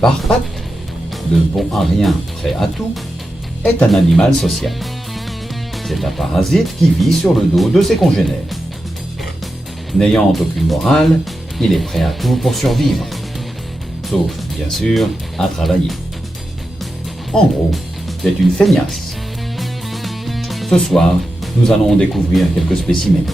Parpate, le bon à rien, prêt à tout, est un animal social. C'est un parasite qui vit sur le dos de ses congénères. N'ayant aucune morale, il est prêt à tout pour survivre. Sauf, bien sûr, à travailler. En gros, c'est une feignasse. Ce soir, nous allons découvrir quelques spécimens.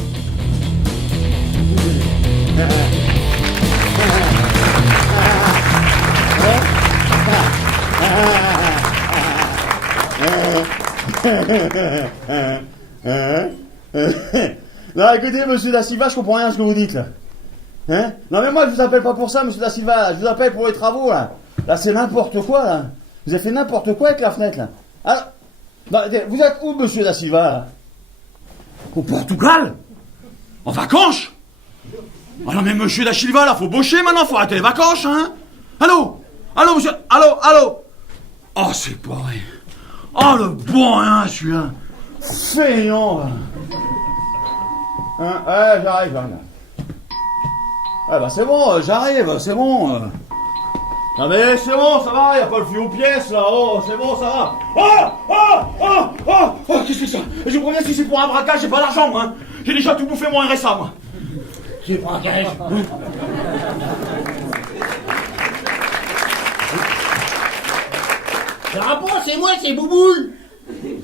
Non, écoutez, monsieur Da Silva, je comprends rien à ce que vous dites, là. Hein? Non, mais moi, je vous appelle pas pour ça, monsieur Da Silva. Je vous appelle pour les travaux, là. Là, c'est n'importe quoi, là. Vous avez fait n'importe quoi avec la fenêtre, là. Ah, non, vous êtes où, monsieur Da Silva, là? Au Portugal? En vacances? Ah non, mais monsieur Da Silva, là, faut bosser maintenant, faut arrêter les vacances, hein? Allô? Allô, monsieur? Allô? Oh, c'est pas vrai. Oh, le bon rien, celui-là. Feignant, là. Hein? Ouais, j'arrive. Ah bah c'est bon, j'arrive, c'est bon. Ah mais c'est bon, ça va, y a pas le flux aux pièces là, oh, c'est bon, ça va. Oh, qu'est-ce que c'est ça? Je vous préviens, si c'est pour un braquage, j'ai pas d'argent, moi. Hein. J'ai déjà tout bouffé mon RSA, moi. C'est braquage. Ça va pas, c'est moi, c'est Bouboule.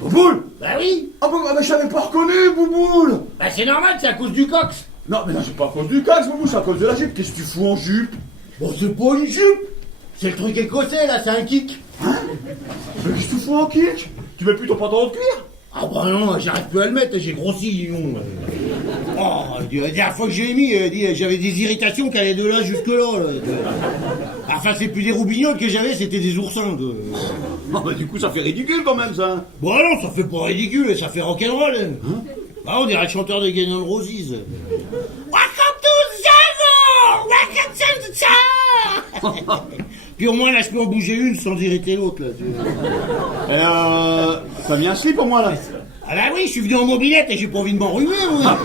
Bouboule? Bah oui. Ah bah, mais je t'avais pas reconnu, Bouboule. Bah c'est normal, c'est à cause du cox. Non, mais là, c'est pas à cause du casse, Bouboule, c'est à cause de la jupe. Qu'est-ce que tu fous en jupe? Bon, c'est pas une jupe. C'est le truc écossais, là, c'est un kick. Hein? Mais qu'est-ce que tu fous en kick? Tu mets plus ton pantalon de cuir? Ah bah non, j'arrive plus à le mettre, j'ai grossi, dis donc. Oh, la dernière fois que j'ai mis, j'avais des irritations qui allaient de là jusque là. Enfin, c'est plus des roubignoles que j'avais, c'était des oursins. Non, mais du coup, ça fait ridicule quand même, ça. Bon non, ça fait pas ridicule, ça fait rock'n'roll. Hein? Bah, on dirait le chanteur de Guns N' Roses. Welcome to the jungle! Welcome to the Puis au moins, là, je peux en bouger une sans irriter l'autre, là. T'as mis un slip pour moi, là? Ah bah oui, je suis venu en mobilette et j'ai pas envie de m'enrhumer, moi.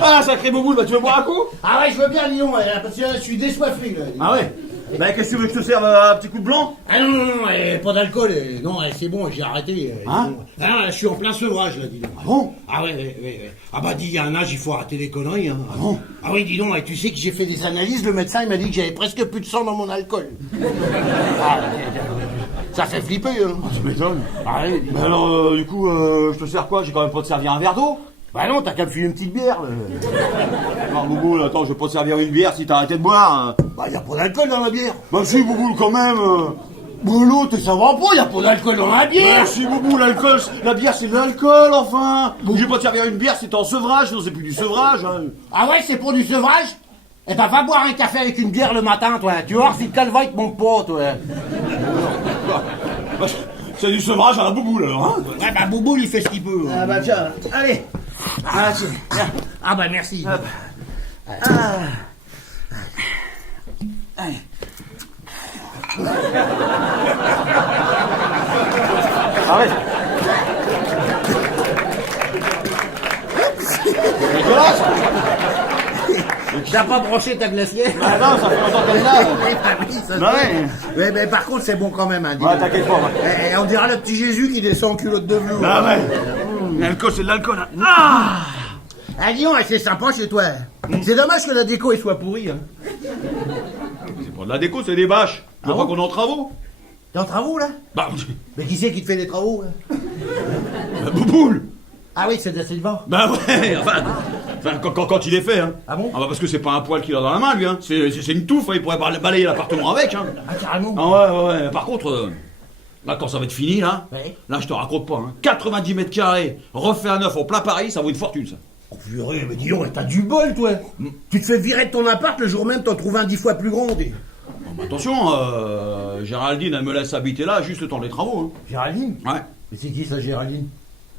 Ah, sacré Bouboule, bah tu veux boire un coup? Ah ouais, je veux bien, dis donc, parce que là, je suis désoiffé, là. Ah ouais? Bah qu'est-ce que tu veux que je te serve un petit coup de blanc? Ah non, pas d'alcool, non, c'est bon, j'ai arrêté. Hein? Ah non, là, je suis en plein sevrage, là, dis donc. Ah bon? Ah ouais. Ah bah dis, il y a un âge, il faut arrêter les conneries, hein. Ah bon? Ah oui, dis donc, et tu sais que j'ai fait des analyses, le médecin, il m'a dit que j'avais presque plus de sang dans mon alcool. Ah, ça fait flipper, hein. Ah, tu m'étonnes. Ah oui. Mais alors, du coup, je te sers quoi? J'ai quand même pas te servir un verre d'eau? Bah non, t'as qu'à me filer une petite bière, là. Non, Bouboule, attends, je vais pas te servir une bière si t'as arrêté de boire. Hein. Bah y a pas d'alcool dans la bière. Bah si, Bouboule, quand même. Bah l'autre, ça va pas, y a pas d'alcool dans la bière. Bah si, Bouboule, l'alcool, la bière c'est de l'alcool, enfin. Je vais pas te servir une bière, c'est en sevrage, non, c'est plus du sevrage. Hein. Ah ouais, c'est pour du sevrage? Eh ben, va boire un café avec une bière le matin, toi. Tu vois, si le calvaire te manque pas, toi. Bah, c'est du sevrage à la Bouboule, alors, hein. Ouais, bah, Bouboule, il fait ce qu'il peut. Ah bah tiens, allez. Ah tiens, viens. Ah bah, merci. Allez. Arrête. T'as pas branché ta glacière? Ah non, ça fait longtemps qu'elle est là. Ouais, mais par contre, c'est bon quand même, hein. Ouais, t'inquiète pas, On dirait le petit Jésus qui descend en culotte de velours. Ah ouais. L'alcool, c'est de l'alcool. Hein. Ah, dis donc, c'est sympa chez toi. C'est dommage que la déco, elle soit pourrie, hein. C'est pas de la déco, c'est des bâches. Tu vois pas qu'on est en travaux? T'es en travaux, là? Bah, Mais qui c'est qui te fait les travaux, là? Bouboule. Ah oui, c'est Da Silva. Bah ouais, enfin quand il est fait, hein. Ah bon? Ah bah parce que c'est pas un poil qu'il a dans la main, lui, hein. C'est une touffe, hein. Il pourrait balayer l'appartement avec, hein. Ah, carrément. Ah ouais. Par contre, là, quand ça va être fini, là, Ouais. là, je te raconte pas, hein. 90 mètres carrés, refait à neuf au plein Paris, ça vaut une fortune, ça. Oh purée, mais dis donc, t'as du bol, toi. Tu te fais virer de ton appart, le jour même, t'en trouves un 10 fois plus grand. Bon, bah, attention, Géraldine, elle me laisse habiter là juste le temps des travaux, Géraldine? hein. Ouais. Mais c'est qui, ça, Géraldine?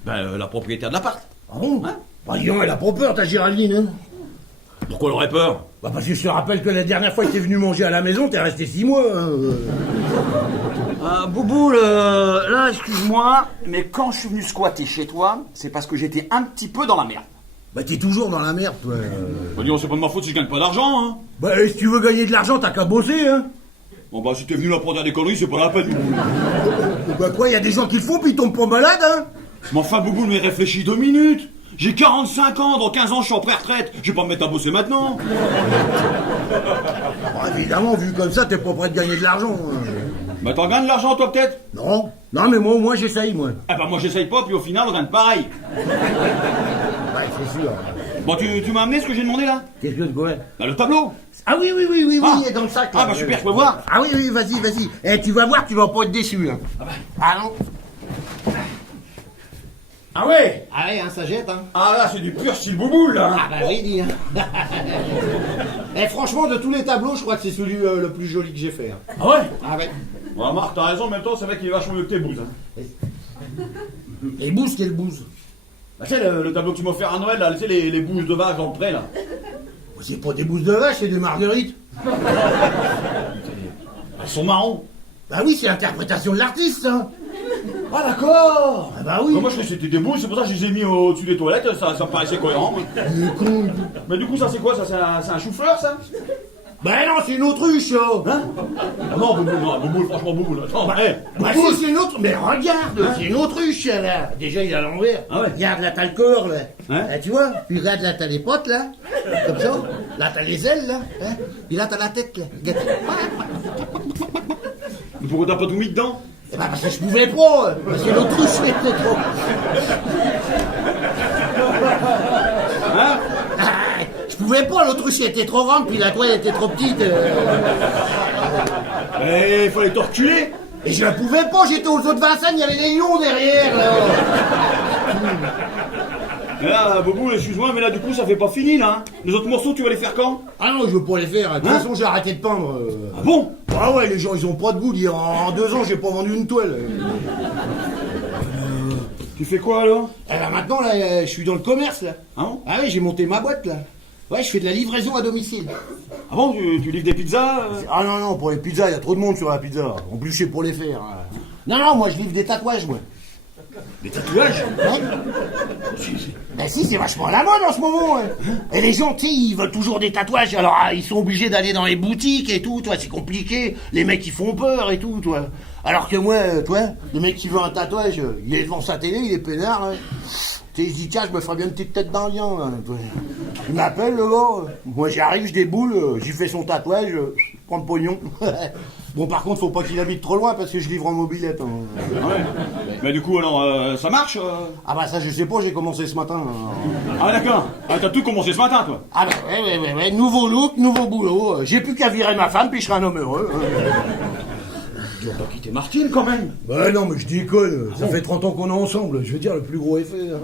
Ben, la propriétaire de l'appart. Ah bon? Ouais. Bah dis donc, elle a pas peur, ta Géraldine, hein. Pourquoi elle aurait peur? Bah parce que je te rappelle que la dernière fois que t'es venu manger à la maison, t'es resté 6 mois, hein. Bouboule, là, excuse-moi, mais quand je suis venu squatter chez toi, c'est parce que j'étais un petit peu dans la merde. Bah t'es toujours dans la merde, toi. Bah dis, c'est pas de ma faute si je gagne pas d'argent, hein. Bah si tu veux gagner de l'argent, t'as qu'à bosser, hein. Bon bah si t'es venu là pour dire des conneries, c'est pas la peine. Bah quoi, y a des gens qui le font puis ils tombent pas malades, hein? Mais enfin, Bouboule, mais réfléchis 2 minutes. J'ai 45 ans, dans 15 ans, je suis en pré-retraite. Je vais pas me mettre à bosser maintenant. Bon, évidemment, vu comme ça, t'es pas prêt de gagner de l'argent. Bah t'en gagnes de l'argent, toi, peut-être? Non, non, mais moi, au moins, j'essaye, moi. Ah bah moi, j'essaye pas, puis au final, on gagne pareil. Ouais, c'est sûr. Bon, tu m'as amené ce que j'ai demandé, là? Qu'est-ce que tu quoi? Bah le tableau. Ah oui, Ah. il est dans le sac. Là. Ah bah super, je peux voir. Ah oui, vas-y. Eh, tu vas voir, tu vas pas être déçu, hein. Ah non. Ah ouais? Ah ouais, hein, ça jette, hein. Ah là, c'est du pur style Bouboule, là. Ah bah oui, dis. Hein. Eh, franchement, de tous les tableaux, je crois que c'est celui le plus joli que j'ai fait. Hein. Ah ouais? Ah ouais. Bon, Marc, t'as raison, en même temps, c'est vrai qu'il est vachement mieux que tes bouses. Hein. Et bouse, quelle bouse? Bah, tu sais, le tableau que tu m'as offert à Noël, là, tu sais, les bouses de vache dans le pré, là. C'est pas des bouses de vache, c'est des marguerites. Elles sont marrons. Bah oui, c'est l'interprétation de l'artiste, hein. Ah d'accord. Ah bah oui. Bah, moi, je croyais que c'était des bouses, c'est pour ça que je les ai mis au-dessus des toilettes, ça me paraissait cohérent. Moi. Il est con. Mais du coup, ça, c'est quoi, ça? C'est un chou-fleur, ça? Bah non, c'est une autruche, ça. Hein? Ah non, Bouboule, franchement, Bouboule. Attends, Bah, hey, bah Bouboule. si, c'est une autre. Mais regarde, c'est une autruche, là. Déjà, il est à l'envers. Ah ouais. Regarde, là, t'as le corps, là. Hein? Là, tu vois? Puis regarde, là, t'as les potes, là. Comme ça. Là, t'as les ailes, là. Hein? Puis là, t'as la tête, là. Regarde. Mais pourquoi t'as pas tout mis dedans? Eh ben, parce que je pouvais pas. Parce que l'autruche était trop. Hein? Ah, je pouvais pas, l'autruche était trop grande, puis la toile était trop petite. Eh, fallait te reculer. Et je ne pouvais pas, j'étais aux eaux de Vincennes, il y avait des lions derrière, là. Et là, Bouboule, excuse-moi, mais là, du coup, ça fait pas fini, là. Hein. Les autres morceaux, tu vas les faire quand? Ah non, je veux pas les faire. De toute façon, j'ai arrêté de peindre. Ah bon? Ah ouais, les gens, ils ont pas de goût. En 2 ans, j'ai pas vendu une toile. Tu fais quoi, alors? Eh ben maintenant, là, je suis dans le commerce, là. Ah bon? Ah ouais, j'ai monté ma boîte, là. Ouais, je fais de la livraison à domicile. Ah bon, tu livres des pizzas Ah non, non, pour les pizzas, il y a trop de monde sur la pizza. En plus, je sais pas les faire. Non, non, moi, je livre des tatouages, moi. Des tatouages? Ouais. Ben si, c'est vachement à la mode en ce moment. Hein. Et les gens, tu sais, ils veulent toujours des tatouages. Alors, ils sont obligés d'aller dans les boutiques et tout, toi, c'est compliqué. Les mecs, ils font peur et tout, toi. Alors que moi, toi, le mec qui veut un tatouage, il est devant sa télé, il est peinard. Hein. Tu sais, il se dit, tiens, je me ferais bien une petite tête d'un lion. Hein, toi. Il m'appelle, le gars. Moi, j'arrive, je déboule, j'y fais son tatouage, je prends le pognon. Bon, par contre, faut pas qu'il habite trop loin parce que je livre en mobilette. Hein. Ah ouais. Mais du coup, alors, ça marche Ah bah ça, je sais pas, j'ai commencé ce matin. Ah d'accord. Ah, t'as tout commencé ce matin, toi. Ah bah ouais. Nouveau look, nouveau boulot. J'ai plus qu'à virer ma femme, puis je serai un homme heureux. Tu vas pas quitter Martine, quand même. Bah non, mais je déconne. Ça fait 30 ans qu'on est ensemble. Je veux dire, le plus gros effet. Hein.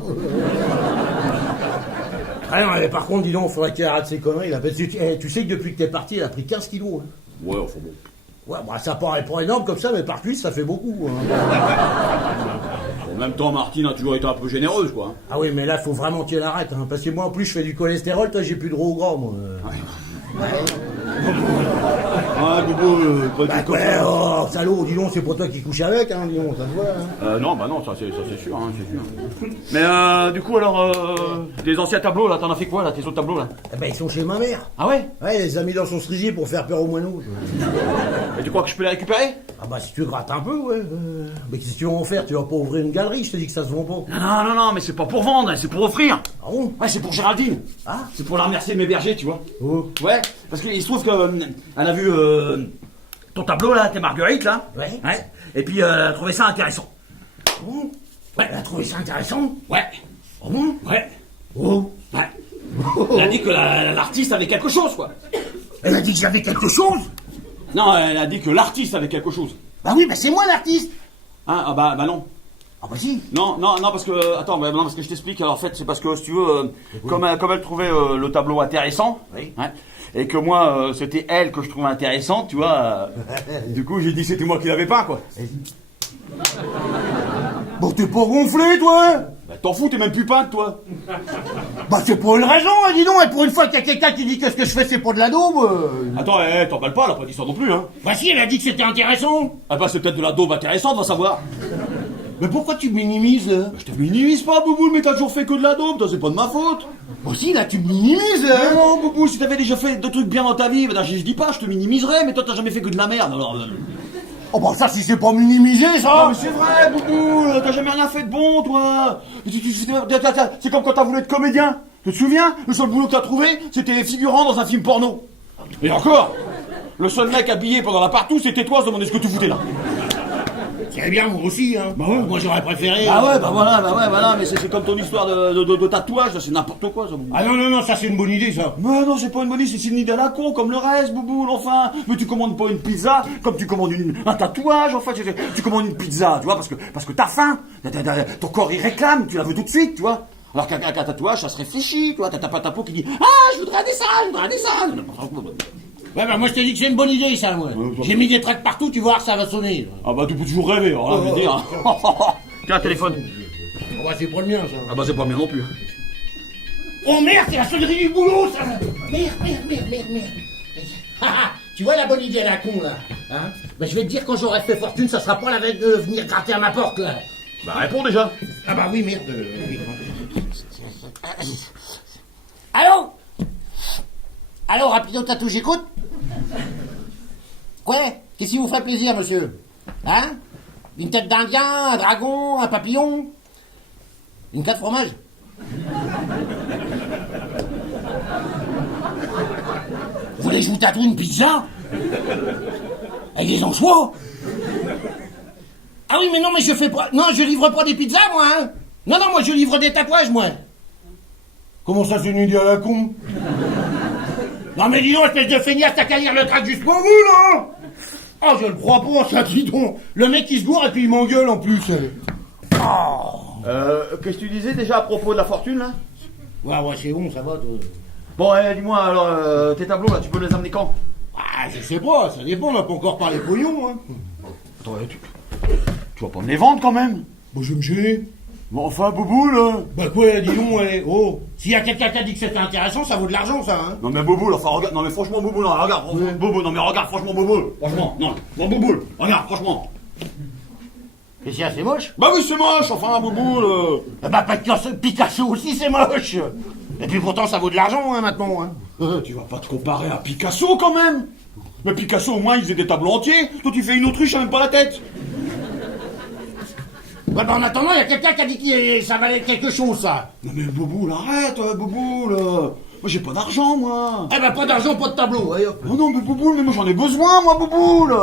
Ah non, mais par contre, dis donc, il faudrait qu'elle arrête ses conneries. Là, parce que, tu sais que depuis que t'es parti, elle a pris 15 kilos. Hein. Ouais, enfin bon. Ouais, bah ça paraît pas énorme comme ça, mais par cuisse, ça fait beaucoup. Hein. En même temps, Martine a toujours été un peu généreuse, quoi. Ah oui, mais là, faut vraiment qu'elle arrête. Hein, parce que moi, en plus, je fais du cholestérol, toi, j'ai plus de gros gras, moi. Ah, Bobo, pas Bah, du tout. ouais, oh, salaud, dis donc, c'est pour toi qui couche avec, hein, dis donc, ça se voit. Hein. Non, bah non, ça c'est sûr, hein, c'est sûr. Mais du coup, alors, tes anciens tableaux, là, t'en as fait quoi, là, tes autres tableaux, là? Eh ben, ils sont chez ma mère. Ah ouais? Ouais, elle les a mis dans son cerisier pour faire peur aux moineaux. Et tu crois que je peux les récupérer? Ah bah, si tu grattes un peu, ouais. Mais qu'est-ce que tu vas en faire? Tu vas pas ouvrir une galerie, je te dis que ça se vend pas. Non, mais c'est pas pour vendre, c'est pour offrir. Ah bon? Ouais, c'est pour Géraldine. Ah? C'est pour la remercier de mes bergers, tu vois. Oh. Ouais, parce qu'il se trouve que elle a vu ton tableau, là, tes marguerites, là. Ouais. Et puis, elle a trouvé ça intéressant. Bon. Ouais, elle a trouvé ça intéressant. Ouais. Oh bon? Ouais. Oh. Ouais. Elle a dit que l'artiste avait quelque chose, quoi. Elle a dit que j'avais quelque chose? Non, elle a dit que l'artiste avait quelque chose. Bah oui, bah c'est moi l'artiste. Hein, ah bah non. Ah bah si. Non, parce que... Attends, bah, non, parce que je t'explique. Alors, en fait, c'est parce que, si tu veux, comme elle trouvait le tableau intéressant, Oui. hein, et que moi, c'était elle que je trouvais intéressante, tu vois, du coup, j'ai dit c'était moi qui l'avais pas, quoi. Bon, t'es pas gonflé, toi? Bah, t'en fous, t'es même plus peintre, toi. Bah c'est pour une raison, hein, dis donc. Et pour une fois qu'il y a quelqu'un qui dit que ce que je fais, c'est pas de la daube. Attends, t'emballes pas, elle a pas dit ça non plus, hein. Bah si, elle a dit que c'était intéressant. Ah bah, c'est peut-être de la daube intéressante, va savoir. Mais pourquoi tu minimises, là? Je te minimise pas, Bouboule, mais t'as toujours fait que de la dope, toi, c'est pas de ma faute. Moi aussi, là, tu me minimises, là. Mais non, Bouboule, si t'avais déjà fait des trucs bien dans ta vie, je dis pas, je te minimiserais, mais toi, t'as jamais fait que de la merde, alors... Oh bah ça, si c'est pas minimiser, Ah, ça. mais c'est vrai, Bouboule, t'as jamais rien fait de bon, toi. C'est comme quand t'as voulu être comédien. Tu te souviens? Le seul boulot que t'as trouvé, c'était figurant dans un film porno. Et encore, le seul mec habillé pendant la partout, c'était toi, se demander ce que tu foutais là. C'est bien, moi aussi, hein. Bah ouais. Moi, j'aurais préféré... Ah ouais, bah voilà, mais c'est comme ton histoire de tatouage, là, c'est n'importe quoi, ça, Bouboule. Ah non, ça, c'est une bonne idée, ça. Mais non, c'est pas une bonne idée, c'est une idée à la con, comme le reste, Bouboule, enfin. Mais tu commandes pas une pizza comme tu commandes un tatouage, enfin. Tu commandes une pizza, tu vois, parce que t'as faim. Ton corps, il réclame, tu la veux tout de suite, tu vois. Alors qu'un tatouage, ça se réfléchit, tu vois. T'as pas ta peau qui dit « Ah, je voudrais un dessin. Ouais, bah moi, je t'ai dit que c'est une bonne idée, ça, moi. J'ai mis des tracts partout, tu vois que ça va sonner. Ah bah, tu peux toujours rêver, alors là, je veux dire. Tiens, un téléphone. Oh bah, c'est pas le mien, ça. Ah bah, c'est pas le mien non plus. Oh merde, c'est la sonnerie du boulot, ça. Merde. Tu vois la bonne idée à la con, là, hein? Bah, je vais te dire, quand j'aurai fait fortune, ça sera pas la veine de venir gratter à ma porte, là. Bah, réponds déjà. Ah bah oui, merde. Allô, rapido tatou, j'écoute. Quoi? Qu'est-ce qui vous ferait plaisir, monsieur? Hein? Une tête d'Indien, un dragon, un papillon? Une queue de fromage? Vous voulez que je vous tatoue une pizza? Avec des anchois? Ah oui, mais non, mais je fais pas... Non, je livre pas des pizzas, moi, hein? Non, moi, je livre des tatouages, moi. Comment ça, c'est une idée à la con? Non, mais dis donc, espèce de feignasse, t'as qu'à lire le tract juste pour vous, là! Oh, je le crois pas, ça, dis donc. Le mec, il se gourre et puis il m'engueule, en plus. Qu'est-ce que tu disais déjà à propos de la fortune, là? Ouais, c'est bon, ça va, toi. Bon, dis-moi, alors, tes tableaux, là, tu peux les amener quand? Ah, je sais pas, ça dépend, on n'a pas encore parlé pognon, hein. Attends, tu vas pas me les vendre, quand même? Bon, je vais me gêner. Bon, enfin, Bouboule. Bah quoi, dis donc, allez, oh. S'il y a quelqu'un qui a dit que c'était intéressant, ça vaut de l'argent, ça, hein. Non mais Bouboule, enfin regarde, non mais franchement Bouboule, non, regarde, Bouboule, non mais regarde, franchement Bouboule, franchement, non Bouboule, regarde, franchement. Et c'est assez moche? Bah oui c'est moche, enfin Bouboule. Bah Picasso aussi, c'est moche. Et puis pourtant, ça vaut de l'argent, hein, maintenant, hein. Tu vas pas te comparer à Picasso quand même. Mais Picasso au moins il faisait des tableaux entiers, toi tu fais une autruche, à même pas la tête. Ouais, bah en attendant, il y a quelqu'un qui a dit que ça valait quelque chose, ça. Non mais Bouboule, arrête, Bouboule. Moi j'ai pas d'argent, moi. Eh ben pas d'argent, pas de tableau, ouais. Non mais Bouboule, mais moi j'en ai besoin, moi Bouboule.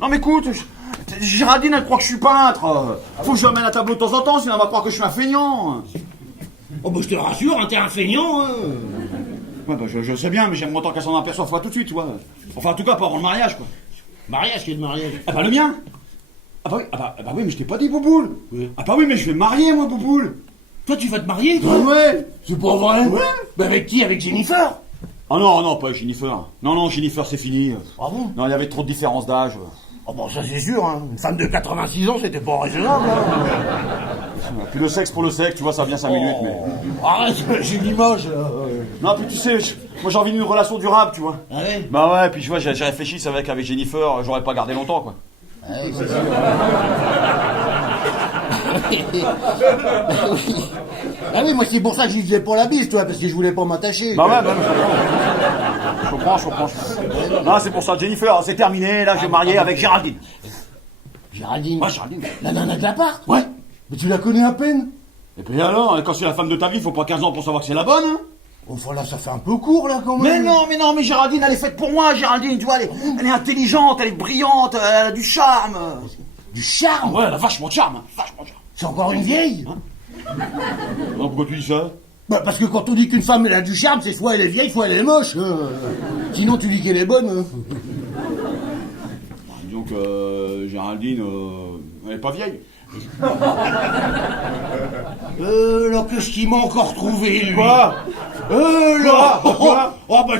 Non mais écoute, Géraldine elle croit que je suis peintre. Faut que je lui amène un tableau de temps en temps, sinon elle va croire que je suis un feignant. Oh bah je te rassure, hein, t'es un feignant, hein. Ouais bah je sais bien, mais j'aime autant qu'elle s'en aperçoive pas tout de suite, tu vois. Enfin en tout cas pas avant le mariage, quoi. Mariage, quel mariage? Ah bah le mien. Ah bah oui, mais je t'ai pas dit Bouboule. Oui. Ah bah oui, mais je vais me marier, moi, Bouboule. Toi, tu vas te marier, toi? Ouais. C'est pas vrai? Ouais. Bah avec qui? Avec Jennifer? Ah non, pas Jennifer. Non, Jennifer, c'est fini. Ah bon? Non, il y avait trop de différence d'âge. Oh bon, ça c'est sûr, hein. Une femme de 86 ans, c'était pas raisonnable, hein. Puis le sexe pour le sexe, tu vois, ça vient 5 minutes, mais... Arrête, j'ai l'image, là. Non, puis tu sais, moi j'ai envie d'une relation durable, tu vois. Ah ouais? Bah ouais, puis tu vois, j'ai réfléchi, c'est vrai qu'avec Jennifer, j'aurais pas gardé longtemps, quoi. Ah oui, c'est sûr. Ah oui, moi c'est pour ça que je disais pas la bise, toi, parce que je voulais pas m'attacher. Bah ouais, je comprends. Non, c'est pour ça, Jennifer, c'est terminé, là, je vais me marier avec Géraldine. Géraldine? Ouais, Géraldine. La nana de l'appart? Ouais. Mais tu la connais à peine? Et puis alors, quand c'est la femme de ta vie, faut pas 15 ans pour savoir que c'est la bonne, hein. Enfin là, ça fait un peu court, là, quand même. Mais non, mais Géraldine, elle est faite pour moi, Géraldine, tu vois, elle est intelligente, elle est brillante, elle a du charme. Du charme? Ouais, elle a vachement de charme, C'est encore une vieille? Non, pourquoi tu dis ça? Bah parce que quand on dit qu'une femme elle a du charme, c'est soit elle est vieille, soit elle est moche. Sinon tu dis qu'elle est bonne. Disons que Géraldine, elle est pas vieille. Là, qu'est-ce qu'il m'a encore trouvé, lui? Quoi? Là! Quoi? Oh, bah,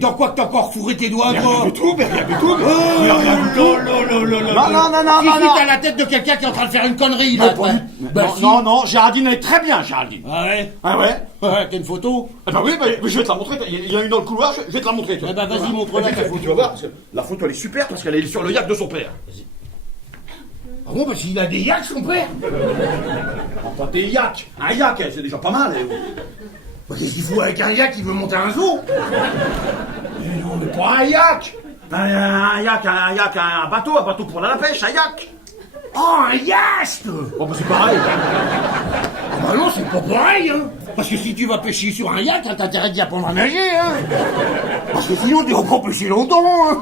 dans quoi que t'as encore fourré tes doigts, toi? Rien du tout. Non, t'as la tête de quelqu'un qui est en train de faire une connerie, là. Non, Géraldine, elle est très bien, Géraldine. Ah ouais? Ah ouais? Ouais, t'as une photo? Eh ben oui, je vais te la montrer, il y a une dans le couloir, je vais te la montrer. Eh ben, vas-y, montre-la ta photo. Tu vas voir, parce que la photo, elle est super, parce qu'elle est sur le yacht de son père. Ah bon, parce qu'il a des yaks, son père? Enfin, t'es yak. Un yak, c'est déjà pas mal. Bah, qu'est-ce qu'il fout avec un yak qui veut monter un zoo? Mais non, mais pas un yak. Un yak, un bateau pour aller à la pêche, un yak. Oh, un yacht! Bon, bah c'est pareil. Ah bah non, c'est pas pareil, hein. Parce que si tu vas pêcher sur un yacht, t'as intérêt d'y apprendre à nager, hein. Parce que sinon, tu vas pas pêcher longtemps, hein.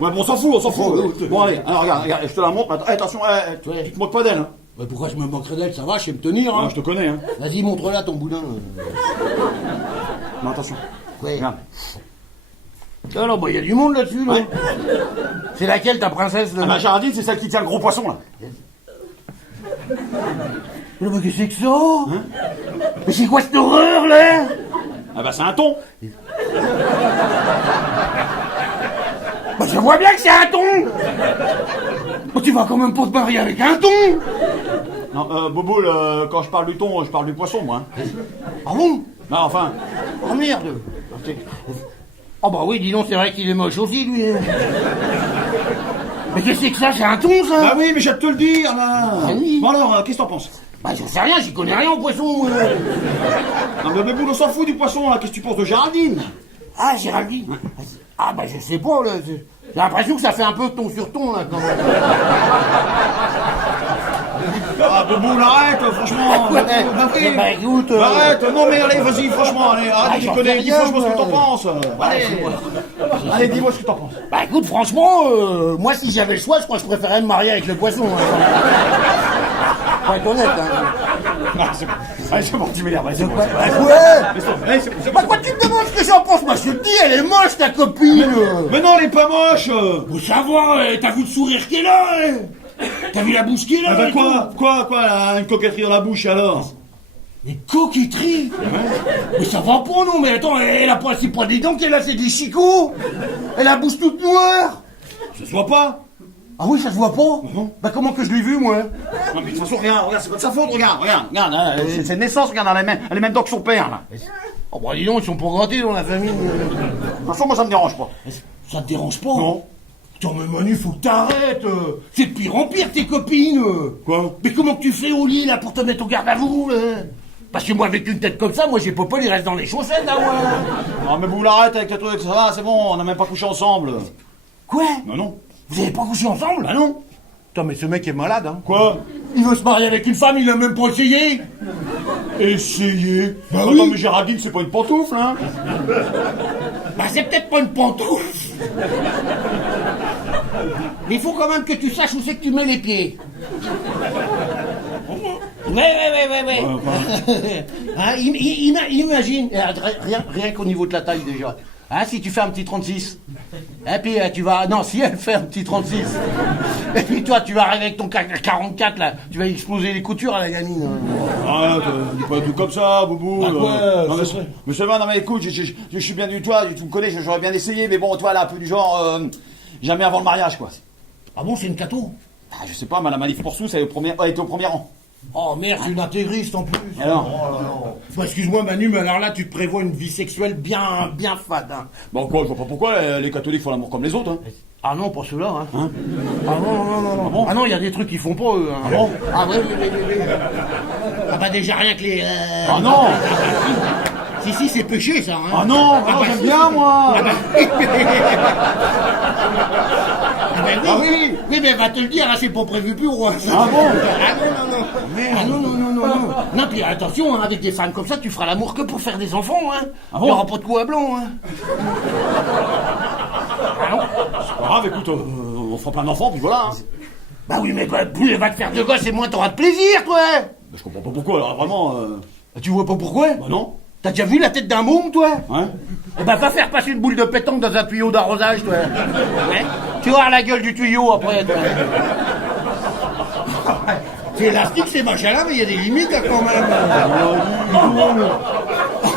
Ouais, bon, on s'en fout. Bon, allez, alors, regarde, je te la montre. Mais attention, tu te moques pas d'elle, hein. Mais pourquoi je me moquerais d'elle? Ça va, je sais me tenir, hein. Je te connais, hein. Vas-y, montre-la ton boudin. Non, attention. Ouais. Regarde. Alors, bah, il y a du monde là-dessus, là. Ouais. C'est laquelle, ta princesse, là? Ah, ma Géraldine, c'est celle qui tient le gros poisson, là. Mais qu'est-ce que c'est que ça? Mais c'est quoi cette horreur, là? Ah, bah, c'est un thon. Bah, je vois bien que c'est un thon! Mais tu vas quand même pas te marier avec un thon! Non, Boboul, quand je parle du thon, je parle du poisson, moi. Hein. Ah bon? Non, enfin. Oh merde! Oh bah oui, dis donc, c'est vrai qu'il est moche aussi, lui. Mais qu'est-ce que c'est que ça? C'est un thon, ça? Bah oui, mais je vais te le dire, là. Ah oui. Bon, alors, qu'est-ce que t'en penses? Bah j'en sais rien, j'y connais rien au poisson, moi. Non, mais Boboul, on s'en fout du poisson, là. Qu'est-ce que tu penses de Géraldine? Ah, Géraldine. Ah bah je sais pas, là. J'ai l'impression que ça fait un peu ton sur ton, là, quand même. Ah, Boboul, arrête, franchement. Ouais. Bah oui. Bah écoute... Arrête, non mais allez, vas-y, franchement, allez, arrête de j'en déconner, sais dis-moi rien, ce que t'en ouais. penses. Allez, allez, dis-moi ce que t'en penses. Bah écoute, franchement, moi si j'avais le choix, je crois que je préférerais me marier avec le poisson. Faut être honnête, hein. Ah, c'est bon. Allez, c'est bon, tu m'énerves, allez, c'est bon. Ouais. Allez, c'est bon, c'est bon. Bah quoi tu me demandes ce que j'en pense? Moi je te dis, elle est moche ta copine. Mais non, elle est pas moche. Faut savoir, t'as vu le sourire qu'elle a, hein? T'as vu la bouche qu'elle a? Ah bah et tout? quoi, elle a une coquetterie dans la bouche alors? Des coquetteries? Mais ça va pas, non? Mais attends, elle a pas si pas des dents qu'elle a, c'est des chicots. Elle a la bouche toute noire. Ça se voit pas. Ah oui, ça se voit pas? Bah comment que je l'ai vu, moi? Non mais de toute façon, regarde, c'est pas de sa faute, regarde, hein, c'est de naissance, regarde, elle a les mêmes dents que son père, là. De Oh bah dis donc, ils sont pas grattés dans la famille. toute façon, moi ça me dérange pas. Ça te dérange pas? Non. Attends, mais Manu, faut que t'arrêtes. C'est de pire en pire, tes copines. Quoi? Mais comment que tu fais au lit, là, pour te mettre au garde à vous, là? Parce que moi, avec une tête comme ça, moi, j'ai pas il reste dans les chaussettes, là, ouais. Non mais vous l'arrête avec tes trucs, ça va, c'est bon, on a même pas couché ensemble. Quoi? Bah non. Vous avez pas couché ensemble? Bah non. Putain, mais ce mec est malade, hein. Quoi? Il veut se marier avec une femme, il a même pas essayé. Essayer. Bah Attends, oui. mais Géraldine, c'est pas une pantoufle, hein. Bah, c'est peut-être pas une pantoufle. Mais il faut quand même que tu saches où c'est que tu mets les pieds. Ouais. Hein, imagine, rien qu'au niveau de la taille déjà. Hein, si tu fais un petit 36, et puis tu vas... Non, si elle fait un petit 36, et puis toi, tu vas arriver avec ton 44, là, tu vas exploser les coutures à la gamine. Arrête, dis pas tout comme ça, Boubou. Bah quoi, non, mais seulement, non mais écoute, je suis bien du toi, tu me connais, j'aurais bien essayé, mais bon, toi, là, un peu du genre, jamais avant le mariage, quoi. Ah bon, c'est une cato? Ah, je sais pas, mais la manif pour sous, elle était au premier rang. Oh merde, c'est une intégriste en plus. Alors Oh là là. Bah, excuse-moi Manu, mais alors là tu te prévois une vie sexuelle bien fade. Hein. Bon, quoi, je vois pas pourquoi les catholiques font l'amour comme les autres, hein. Ah non, pas ceux-là. Hein. Ah non. bon Ah non, il y a des trucs qu'ils font pas eux. Hein. Ah bon? Ah oui. Ah bah déjà rien que les... Ah non. Si, c'est péché ça. Hein. Ah non, bah, j'aime bien, moi. Ah bah oui. Ah oui. Oui, mais va te le dire, là, c'est pas prévu pour. Ah bon? Ah non. Non, puis attention, hein, avec des femmes comme ça, tu feras l'amour que pour faire des enfants, hein. Ah bon? Il y aura pas de coup à blanc, hein. Ah non. C'est pas grave, écoute, on fera plein d'enfants, puis voilà. Hein. Bah oui, mais plus elle va te faire de gosses et moins t'auras de plaisir, toi. Mais je comprends pas pourquoi, alors vraiment. Tu vois pas pourquoi? Bah non. T'as déjà vu la tête d'un môme, toi? Ouais. Eh ben, va faire passer une boule de pétanque dans un tuyau d'arrosage, toi. Ouais. Tu vas voir la gueule du tuyau après, toi. C'est élastique, ces machins-là, mais il y a des limites, hein, quand même.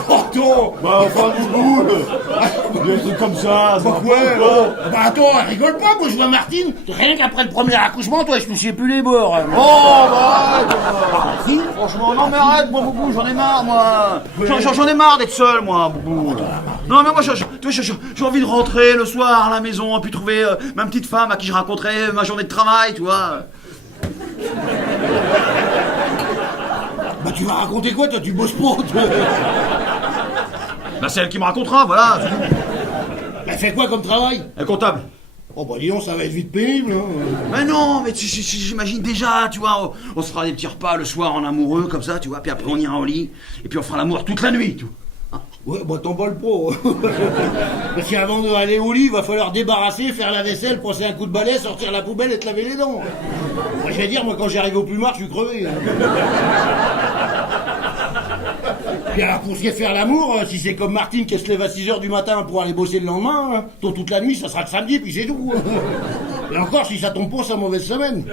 Oh, toi. Bah enfin, du boule. Des trucs comme ça, ça va Pourquoi? pas. Bah attends, rigole pas, moi je vois Martine, rien qu'après le premier accouchement, toi, je me souciais plus les bords. Oh, bah Si. franchement, non mais arrête, moi, Boubou, j'en ai marre, moi. J'en ai marre d'être seul, moi, Boubou. Non mais moi, j'ai envie de rentrer le soir à la maison, et puis trouver ma petite femme à qui je raconterai ma journée de travail, tu vois. Bah tu vas raconter quoi, toi? Tu bosses pas, toi? Bah c'est elle qui me racontera, voilà. Elle fait quoi comme travail? Elle est comptable. Oh bah dis donc, ça va être vite pénible, hein. Mais non, mais j'imagine déjà, tu vois, on se fera des petits repas le soir en amoureux, comme ça, tu vois, puis après on ira au lit, et puis on fera l'amour toute la nuit, tu vois. Ouais, bah t'emballes pas. Parce qu'avant d'aller au lit, il va falloir débarrasser, faire la vaisselle, passer un coup de balai, sortir la poubelle et te laver les dents. Moi, je vais dire, moi, quand j'arrive au plumard, je suis crevé. Hein. Puis alors, pour ce qui est de faire l'amour, si c'est comme Martine qui se lève à 6h du matin pour aller bosser le lendemain, hein, tôt toute la nuit, ça sera le samedi, puis c'est tout. Et encore, si ça tombe pas, c'est une mauvaise semaine.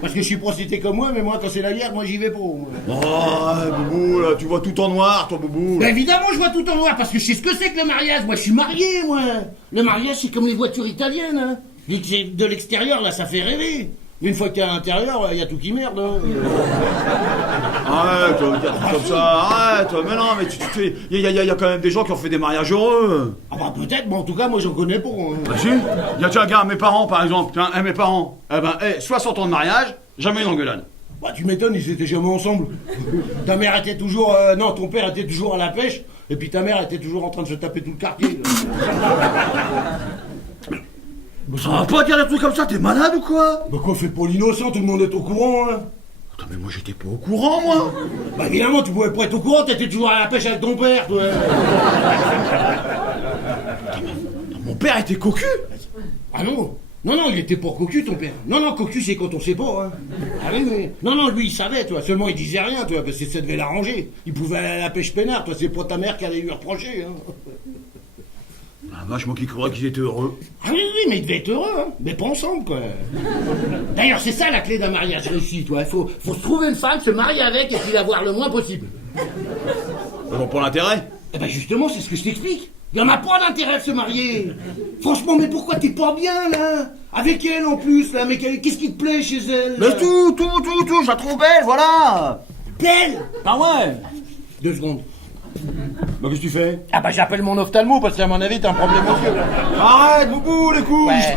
Parce que je suis prostitué comme moi, mais moi, quand c'est la guerre, moi, j'y vais pas. Oh, Boubou, là, tu vois tout en noir, toi, Boubou. Bah évidemment, je vois tout en noir, parce que je sais ce que c'est que le mariage. Moi, je suis marié, moi. Le mariage, c'est comme les voitures italiennes, hein. De l'extérieur, là, ça fait rêver. Une fois que t'es à l'intérieur, il y a tout qui merde. Hein. Arrête, comme ça, arrête. Mais non, mais il y a quand même des gens qui ont fait des mariages heureux. Ah bah peut-être, mais en tout cas, moi, j'en connais pas. Hein. Bah si. Tiens, regarde, mes parents, par exemple. Tiens, mes parents. 60 ans de mariage, jamais une engueulade. Bah tu m'étonnes, ils étaient jamais ensemble. Ta mère était toujours... non, ton père était toujours à la pêche, et puis ta mère était toujours en train de se taper tout le quartier. Ça va pas dire des trucs comme ça, t'es malade ou quoi? Bah quoi, fais pas l'innocent, tout le monde est au courant, hein. Attends, mais moi j'étais pas au courant, moi. Bah évidemment, tu pouvais pas être au courant, t'étais toujours à la pêche avec ton père, toi. Mon père était cocu. Ah non. Non, il était pas cocu, ton père. Non, cocu, c'est quand on sait pas, hein. Ah oui, oui. Non, lui, il savait, toi. Seulement, il disait rien, toi, parce que ça devait l'arranger. Il pouvait aller à la pêche peinard, toi. C'est pas ta mère qui allait lui reprocher, hein. Ah, vache, moi qui croyais qu'ils étaient heureux. Ah oui, mais ils devaient être heureux, hein. Mais pas ensemble, quoi. D'ailleurs, c'est ça, la clé d'un mariage réussi, toi. Il faut se trouver une femme, se marier avec, et puis la voir le moins possible. Bon, pour l'intérêt. Eh ben, justement, c'est ce que je t'explique. Il y en a pas d'intérêt de se marier. Franchement, mais pourquoi t'es pas bien, là? Avec elle, en plus, là, mais qu'est-ce qui te plaît chez elle? Mais tout, je la trouve belle, voilà. Belle? Ah ouais. 2 secondes. Bah qu'est-ce que tu fais? Ah bah j'appelle mon ophtalmo, parce qu'à mon avis, t'as un problème aux yeux, là. Arrête, Boubou, les couilles. Ouais.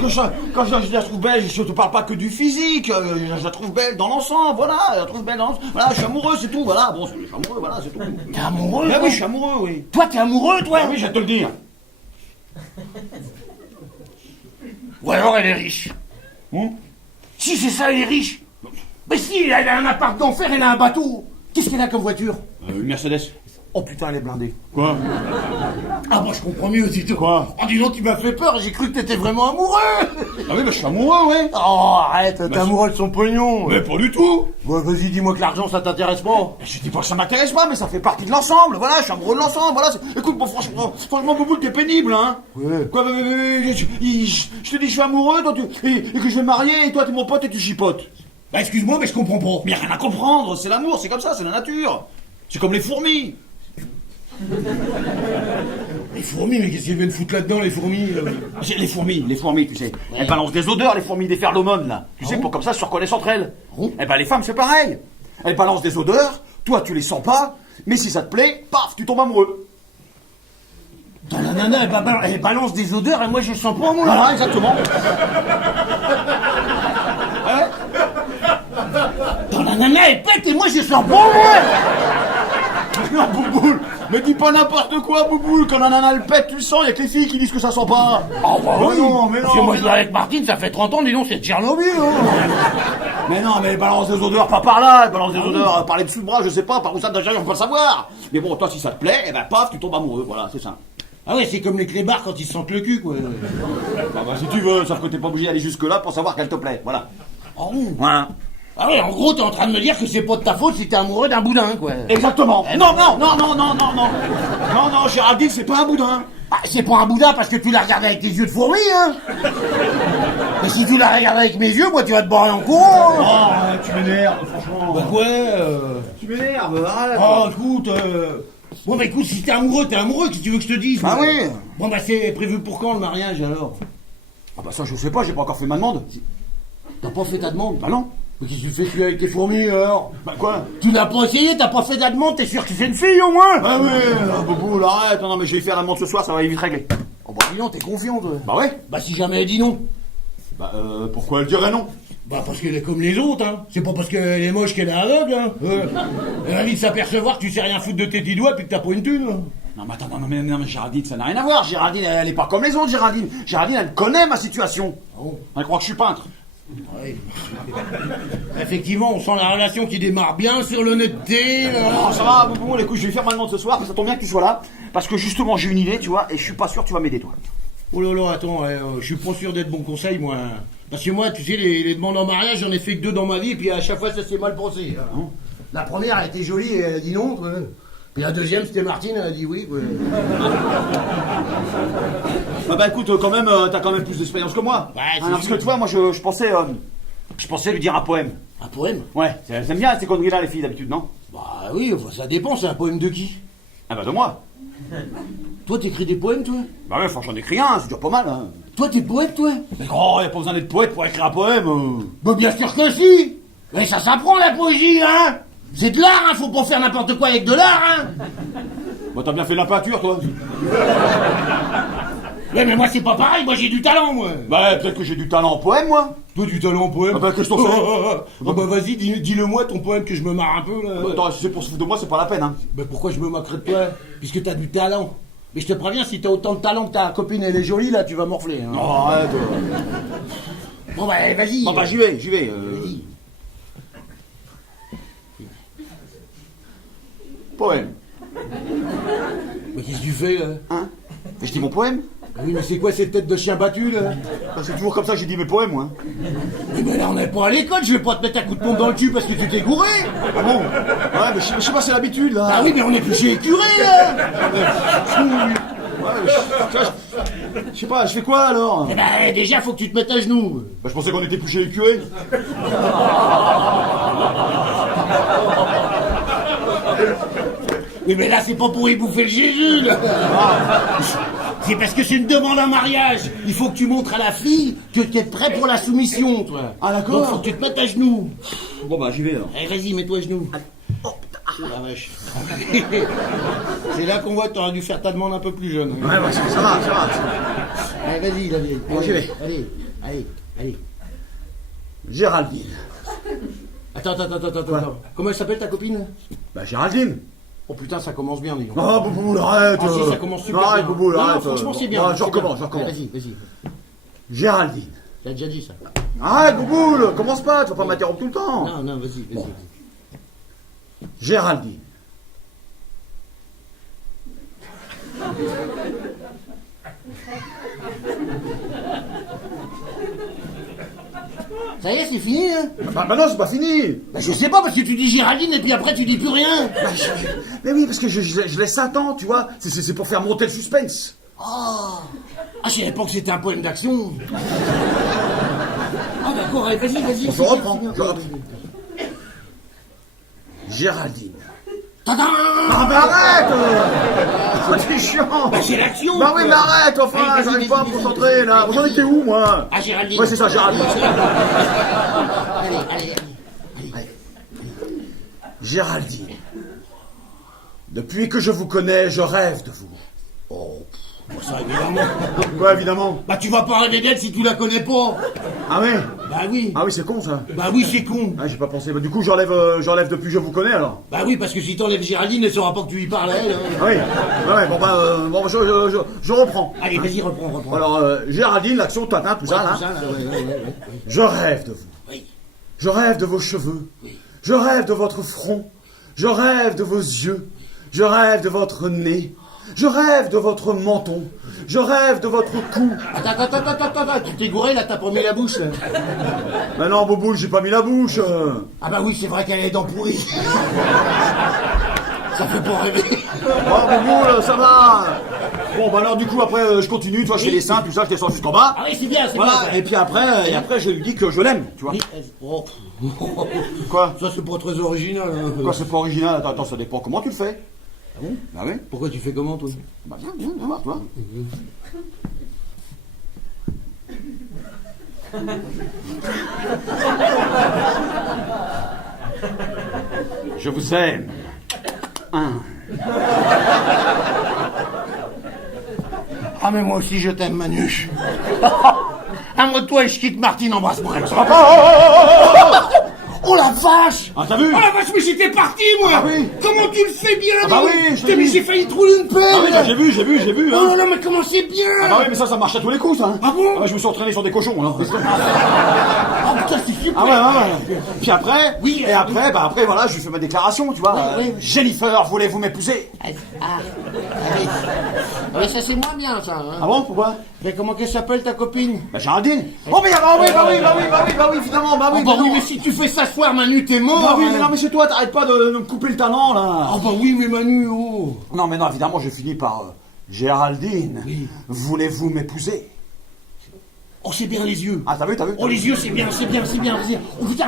Quand je la trouve belle, je te parle pas que du physique. Je la trouve belle dans l'ensemble, voilà. Je la trouve belle dans l'ensemble. Voilà, je suis amoureux, c'est tout, voilà. Bon, je suis amoureux, voilà, c'est tout. T'es amoureux? Mais toi? oui, je suis amoureux, oui. Toi, t'es amoureux, toi? Ah oui, je vais te le dire. Ou alors elle est riche. Si c'est ça, elle est riche. Mais si, elle a un appart d'enfer, elle a un bateau. Qu'est-ce qu'elle a comme voiture? Une Mercedes. Oh putain, elle est blindée. Quoi? Ah moi je comprends mieux aussi, toi. Quoi? Oh dis donc, tu m'as fait peur, j'ai cru que t'étais vraiment amoureux. Ah oui, bah je suis amoureux, ouais. Oh arrête, t'es amoureux de son pognon. Mais pas du tout. Bon, vas-y, dis-moi que l'argent ça t'intéresse pas. Je dis pas que ça m'intéresse pas, mais ça fait partie de l'ensemble. Voilà, je suis amoureux de l'ensemble. Voilà. Écoute, bon, franchement, Boubou, t'es pénible, hein. Ouais. Quoi, je te dis, je suis amoureux, toi, et que je vais me marier, et toi, t'es mon pote et tu chipotes. Bah excuse-moi, mais je comprends pas. Mais y a rien à comprendre. C'est l'amour, c'est comme ça, c'est la nature. C'est comme les fourmis. Les fourmis, mais qu'est-ce qu'ils viennent foutre là-dedans, les fourmis Les fourmis, tu sais. Elles balancent des odeurs, les fourmis, des phéromones, là. Tu sais, pour comme ça, se reconnaissent entre elles. Eh ben, les femmes, c'est pareil. Elles balancent des odeurs, toi, tu les sens pas, mais si ça te plaît, paf, tu tombes amoureux. La nana, elle balance des odeurs et moi je sens pas, moi. Voilà, exactement. Dans la nana, elle pète et moi je sens pas, moi. Non, Bouboule, mais dis pas n'importe quoi, Bouboule. Quand la nana le pète, tu le sens, y a que les filles qui disent que ça sent pas. Oh bah oui. Mais Parce que moi je suis avec Martine, ça fait 30 ans, dis donc, c'est Tchernobyl, hein. Mais non, mais elle balance des odeurs pas par là, elle balance des odeurs par les dessous de bras, je sais pas, par où ça déjà, on peut le savoir. Mais bon, toi, si ça te plaît, eh ben paf, tu tombes amoureux, voilà, c'est ça. Ah ouais, c'est comme les clébards quand ils se sentent le cul, quoi. Bah, si tu veux, sauf que t'es pas obligé d'aller jusque-là pour savoir qu'elle te plaît, voilà. Oh. Voilà. Ah ouais, en gros, t'es en train de me dire que c'est pas de ta faute si t'es amoureux d'un boudin, quoi. Exactement. Non, Géraldine, c'est pas un boudin. Ah, c'est pas un boudin parce que tu l'as regardé avec tes yeux de fourmi, hein. Mais si tu l'as regardé avec mes yeux, moi, tu vas te barrer en courant. Oh, tu m'énerves, franchement. Bah ouais, Tu m'énerves, arrête. Oh, écoute, Bon, bah écoute, si t'es amoureux, qu'est-ce que tu veux que je te dise? Bah oui. Bon, bah c'est prévu pour quand, le mariage, alors? Ah bah ça, je sais pas, j'ai pas encore fait ma demande. T'as pas fait ta demande? Bah non. Mais qu'est-ce que tu fais avec tes fourmis, alors? Bah quoi? Tu n'as pas essayé, t'as pas fait ta demande, t'es sûr que c'est une fille, au moins? Bah oui, Boubou, arrête. Non, mais je vais faire la demande ce soir, ça va vite régler. Oh bah dis donc, t'es confiant, toi. Bah ouais. Bah si jamais elle dit non. Bah pourquoi elle dirait non? Bah parce qu'elle est comme les autres, hein. C'est pas parce qu'elle est moche qu'elle est aveugle, hein. Elle a envie de s'apercevoir que tu sais rien foutre de tes petits doigts puis que t'as pas une thune, hein. Non mais attends, non mais Géraldine, ça n'a rien à voir. Géraldine, elle est pas comme les autres, Géraldine. Géraldine, elle connaît ma situation. Oh. Elle croit que je suis peintre. Oui. Effectivement, on sent la relation qui démarre bien sur l'honnêteté. Non, ça va, Boubou, écoute, je vais faire ma demande ce soir, ça tombe bien que tu sois là. Parce que justement, j'ai une idée, tu vois, et je suis pas sûr que tu vas m'aider, toi. Oh là là, attends, je suis pas sûr d'être bon conseil, moi. Parce que moi, tu sais, les demandes en mariage, j'en ai fait que 2 dans ma vie, et puis à chaque fois, ça s'est mal passé. Hein. La première, elle était jolie, et elle a dit non. Toi. Puis la deuxième, c'était Martine, elle a dit oui. Ouais. Ah bah écoute, quand même, t'as quand même plus d'expérience que moi. Ouais, c'est parce que sûr. tu vois, moi, je pensais lui dire un poème. Un poème? Ouais, elles aiment bien ces conneries-là, les filles, d'habitude, non? Bah oui, enfin, ça dépend, c'est un poème de qui? Ah bah de moi. Toi, t'écris des poèmes, toi? Bah ouais, franchement, j'en écris un, c'est déjà pas mal, hein. Toi, t'es poète, toi? Mais oh, y a pas besoin d'être poète pour écrire un poème. Bah bien sûr que si! Mais ça s'apprend, la poésie, hein! C'est de l'art, hein! Faut pas faire n'importe quoi avec de l'art, hein! Bah t'as bien fait de la peinture, toi. Ouais, mais moi, c'est pas pareil, moi, j'ai du talent, moi! Bah peut-être que j'ai du talent en poème, moi. Toi, du talent en poème? Ah bah qu'est-ce que t'en sais? Ah bah vas-y, dis-le-moi, ton poème, que je me marre un peu, là. Bah, attends, si c'est pour se foutre de moi, c'est pas la peine, hein. Bah pourquoi je me moquerais de toi? Puisque t'as du talent. Mais je te préviens, si t'as autant de talent que ta copine, elle est jolie, là, tu vas morfler, hein. Oh, arrête. Bon, bah, vas-y. Bon bah j'y vais. Vas-y. Poème. Mais qu'est-ce que tu fais, là? Hein? Mais je dis mon poème? Oui, mais c'est quoi cette tête de chien battu, là? Bah, c'est toujours comme ça que j'ai dit mes poèmes, moi. Mais ben là, on n'est pas à l'école, je vais pas te mettre un coup de pompe dans le cul parce que tu t'es gouré! Ah bon? Ouais, mais je sais pas, c'est l'habitude, là. Ah oui, mais on est plus chez les curés, là! Ouais, mais je sais pas, je fais quoi, alors? Eh ben, déjà, faut que tu te mettes à genoux. Bah je pensais qu'on était plus chez les curés. Oui, mais là, c'est pas pour y bouffer le Jésus, là! C'est parce que c'est une demande en mariage. Il faut que tu montres à la fille que tu es prêt pour la soumission, toi. Ah, d'accord. Donc, faut que tu te mettes à genoux. Bon bah j'y vais, alors. Allez, vas-y, mets-toi à genoux. Oh, putain. Oh, la vache. C'est là qu'on voit que t'aurais dû faire ta demande un peu plus jeune. Ouais, ça va. Allez, vas-y, la vieille. Bon, j'y vais. Allez. Géraldine. Attends. Comment elle s'appelle, ta copine? Bah Géraldine. Oh putain, ça commence bien, dis donc. Oh, Boubou, arrête. Ah si, ça commence super bien. Arrête, Boubou, Non, arrête. franchement, c'est bien. Non, je c'est recommence. bien. Allez, vas-y. Géraldine. J'ai déjà dit ça. Arrête, Boubou, commence pas, tu vas pas m'interrompre tout le temps. Non, vas-y. Bon. Géraldine. Ça y est, c'est fini, hein? Bah non, c'est pas fini. Bah, je sais pas, parce que tu dis Géraldine et puis après tu dis plus rien. Bah, mais oui, parce que je laisse un temps, tu vois. C'est pour faire monter le suspense. Ah, je savais pas que c'était un poème d'action. Ah d'accord, allez, vas-y. Bon, je reprends. Géraldine. Tadam! Ah mais arrête c'est chiant. Bah c'est l'action. Bah oui, mais arrête, enfin, Allez, j'arrive vas-y, pas à me concentrer, là. J'en étais où, moi? Ah, Géraldine. Ouais, c'est ça, Géraldine. Allez. Géraldine. Depuis que je vous connais, je rêve de vous. Oh, ça évidemment. Quoi, évidemment? Bah tu vas pas rêver d'elle si tu la connais pas. Ah ouais? Bah oui. Ah oui, c'est con, ça. Bah oui, c'est con. Ah, j'ai pas pensé. Bah, du coup, j'enlève depuis que je vous connais, alors. Bah oui, parce que si t'enlèves Géraldine, elle saura pas que tu lui parles à elle. Hein. Ah oui. Ouais, bon, je reprends. Allez, vas-y, reprends. Alors, Géraldine, l'action, tatin, tout ça, là. Tout ça, là, ouais. Je rêve de vous. Oui. Je rêve de vos cheveux. Oui. Je rêve de votre front. Je rêve de vos yeux. Je rêve de votre nez. Je rêve de votre menton. Je rêve de votre cou. Attends, tu t'es gouré là, t'as pas mis la bouche là. Mais non, Boboule, j'ai pas mis la bouche. Ah bah oui, c'est vrai qu'elle a les dents pourries. Ça fait pas rêver. Oh, Boboule, ça va. Bon, bah alors, du coup, après, je continue, tu vois, je fais les seins, tout ça, je descends jusqu'en bas. Ah oui, c'est bien, c'est Voilà, bien. et puis après, je lui dis que je l'aime, tu vois. Oui, oh. Quoi? Ça c'est pas très original. Hein. Quoi, c'est pas original? Attends, ça dépend comment tu le fais. Ah bon? Bah oui. Pourquoi tu fais comment toi? Bah viens voir, toi. Je vous aime. Ah mais moi aussi je t'aime Manu. Amode-toi et je quitte Martine, embrasse-moi. Oh la vache! Ah, t'as vu? Oh la vache, mais j'étais parti, moi! Ah oui. Comment tu le fais bien, Ah bah oui, je l'ai mais vu. j'ai failli te rouler une pelle! Ah oui, bah, j'ai vu, Oh hein. là là, mais comment c'est bien! Ah bah oui, mais ça marche à tous les coups, ça. Hein. Ah bon? Ah bah, je me suis entraîné sur des cochons, là. Ah putain, c'est super! Ah ouais. Puis après, Oui, et après, bah après, voilà, je lui fais ma déclaration, tu vois. Oui. Jennifer, voulez-vous m'épouser? Ah, ça c'est moins bien, ça. Hein. Ah bon, pourquoi? Mais comment qu'elle s'appelle, ta copine? Bah Géraldine. Oh mais bah oui, évidemment, bah oui. Oh bah oui, non. mais si tu fais ça ce soir, Manu, t'es mort! Bah oui, hein. mais non, mais c'est toi, t'arrêtes pas de me couper le talent, là. Ah bah oui, mais Manu, oh! Non, mais non, évidemment, je finis par Géraldine. Oui. Voulez-vous m'épouser? Oh, c'est bien les yeux! Ah, t'as vu? Oh, les yeux, c'est bien, vas-y. Oh putain,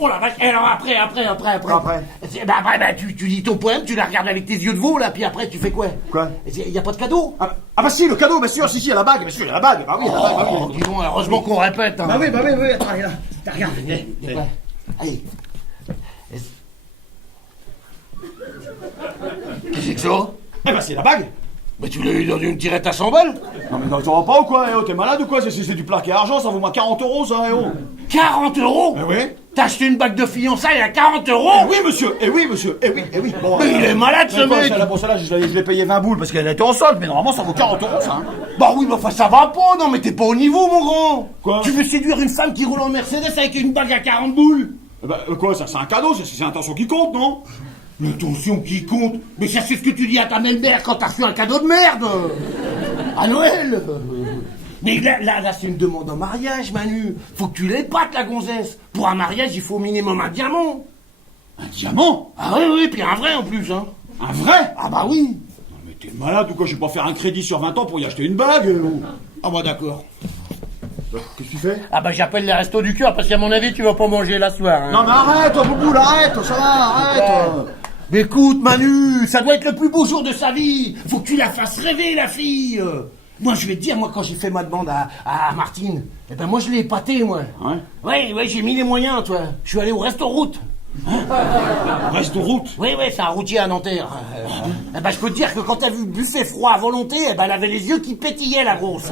oh la vache, et alors après. Après Bah après, bah, tu lis ton poème, tu la regardes avec tes yeux de veau, là, puis après, tu fais quoi? Quoi? Y a pas de cadeau? Ah bah si, le cadeau, bien sûr, si, la bague, bien sûr, il y a la bague. Bah oui, la bague, bah oui. Oh, dis donc, heureusement qu'on répète, hein. Bah oui, attends, regarde. Regarde. Y a quoi? Allez. Qu'est-ce que c'est que ça? Eh bah c'est la bague. Mais tu l'as eu dans une tirette à 100 balles? Non mais tu vas pas ou quoi? Eh oh, t'es malade ou quoi? C'est du plaqué argent, ça vaut moins 40 € ça, eh oh. 40 €? Eh oui. T'as acheté une bague de fiançailles à 40 €? Eh oui monsieur, eh oui. Bon, Mais il est malade ce quoi, mec! pour celle-là, je l'ai payé 20 boules parce qu'elle était en solde, mais normalement ça vaut 40 € ça. Hein. Bah oui, mais enfin ça va pas, non mais t'es pas au niveau mon grand! Quoi? Tu veux séduire une femme qui roule en Mercedes avec une bague à 40 boules? Eh bah quoi, ça c'est un cadeau, c'est l'intention qui compte, non? L'intention qui compte? Mais ça c'est ce que tu dis à ta belle-mère quand t'as reçu un cadeau de merde! À Noël! Mais là c'est une demande en mariage, Manu! Faut que tu l'épates la gonzesse! Pour un mariage, il faut au minimum un diamant! Un diamant? Ah oui, puis un vrai en plus, hein! Un vrai? Ah bah oui! Non mais t'es malade ou quoi? Je vais pas faire un crédit sur 20 ans pour y acheter une bague ou... Ah bah d'accord. Qu'est-ce que tu fais? Ah bah j'appelle les restos du cœur parce qu'à mon avis tu vas pas manger là ce soir. Hein. Non mais arrête, Bouboule, arrête, ça va, arrête. Mais écoute Manu, ça doit être le plus beau jour de sa vie. Faut que tu la fasses rêver la fille. Moi je vais te dire, moi quand j'ai fait ma demande à Martine, eh ben moi je l'ai épatée moi. Ouais? Ouais, j'ai mis les moyens toi. Je suis allé au resto route. Reste de route. Oui, c'est un routier à Nanterre. Eh ben je peux te dire que quand t'as vu le buffet froid à volonté, eh ben elle avait les yeux qui pétillaient la grosse.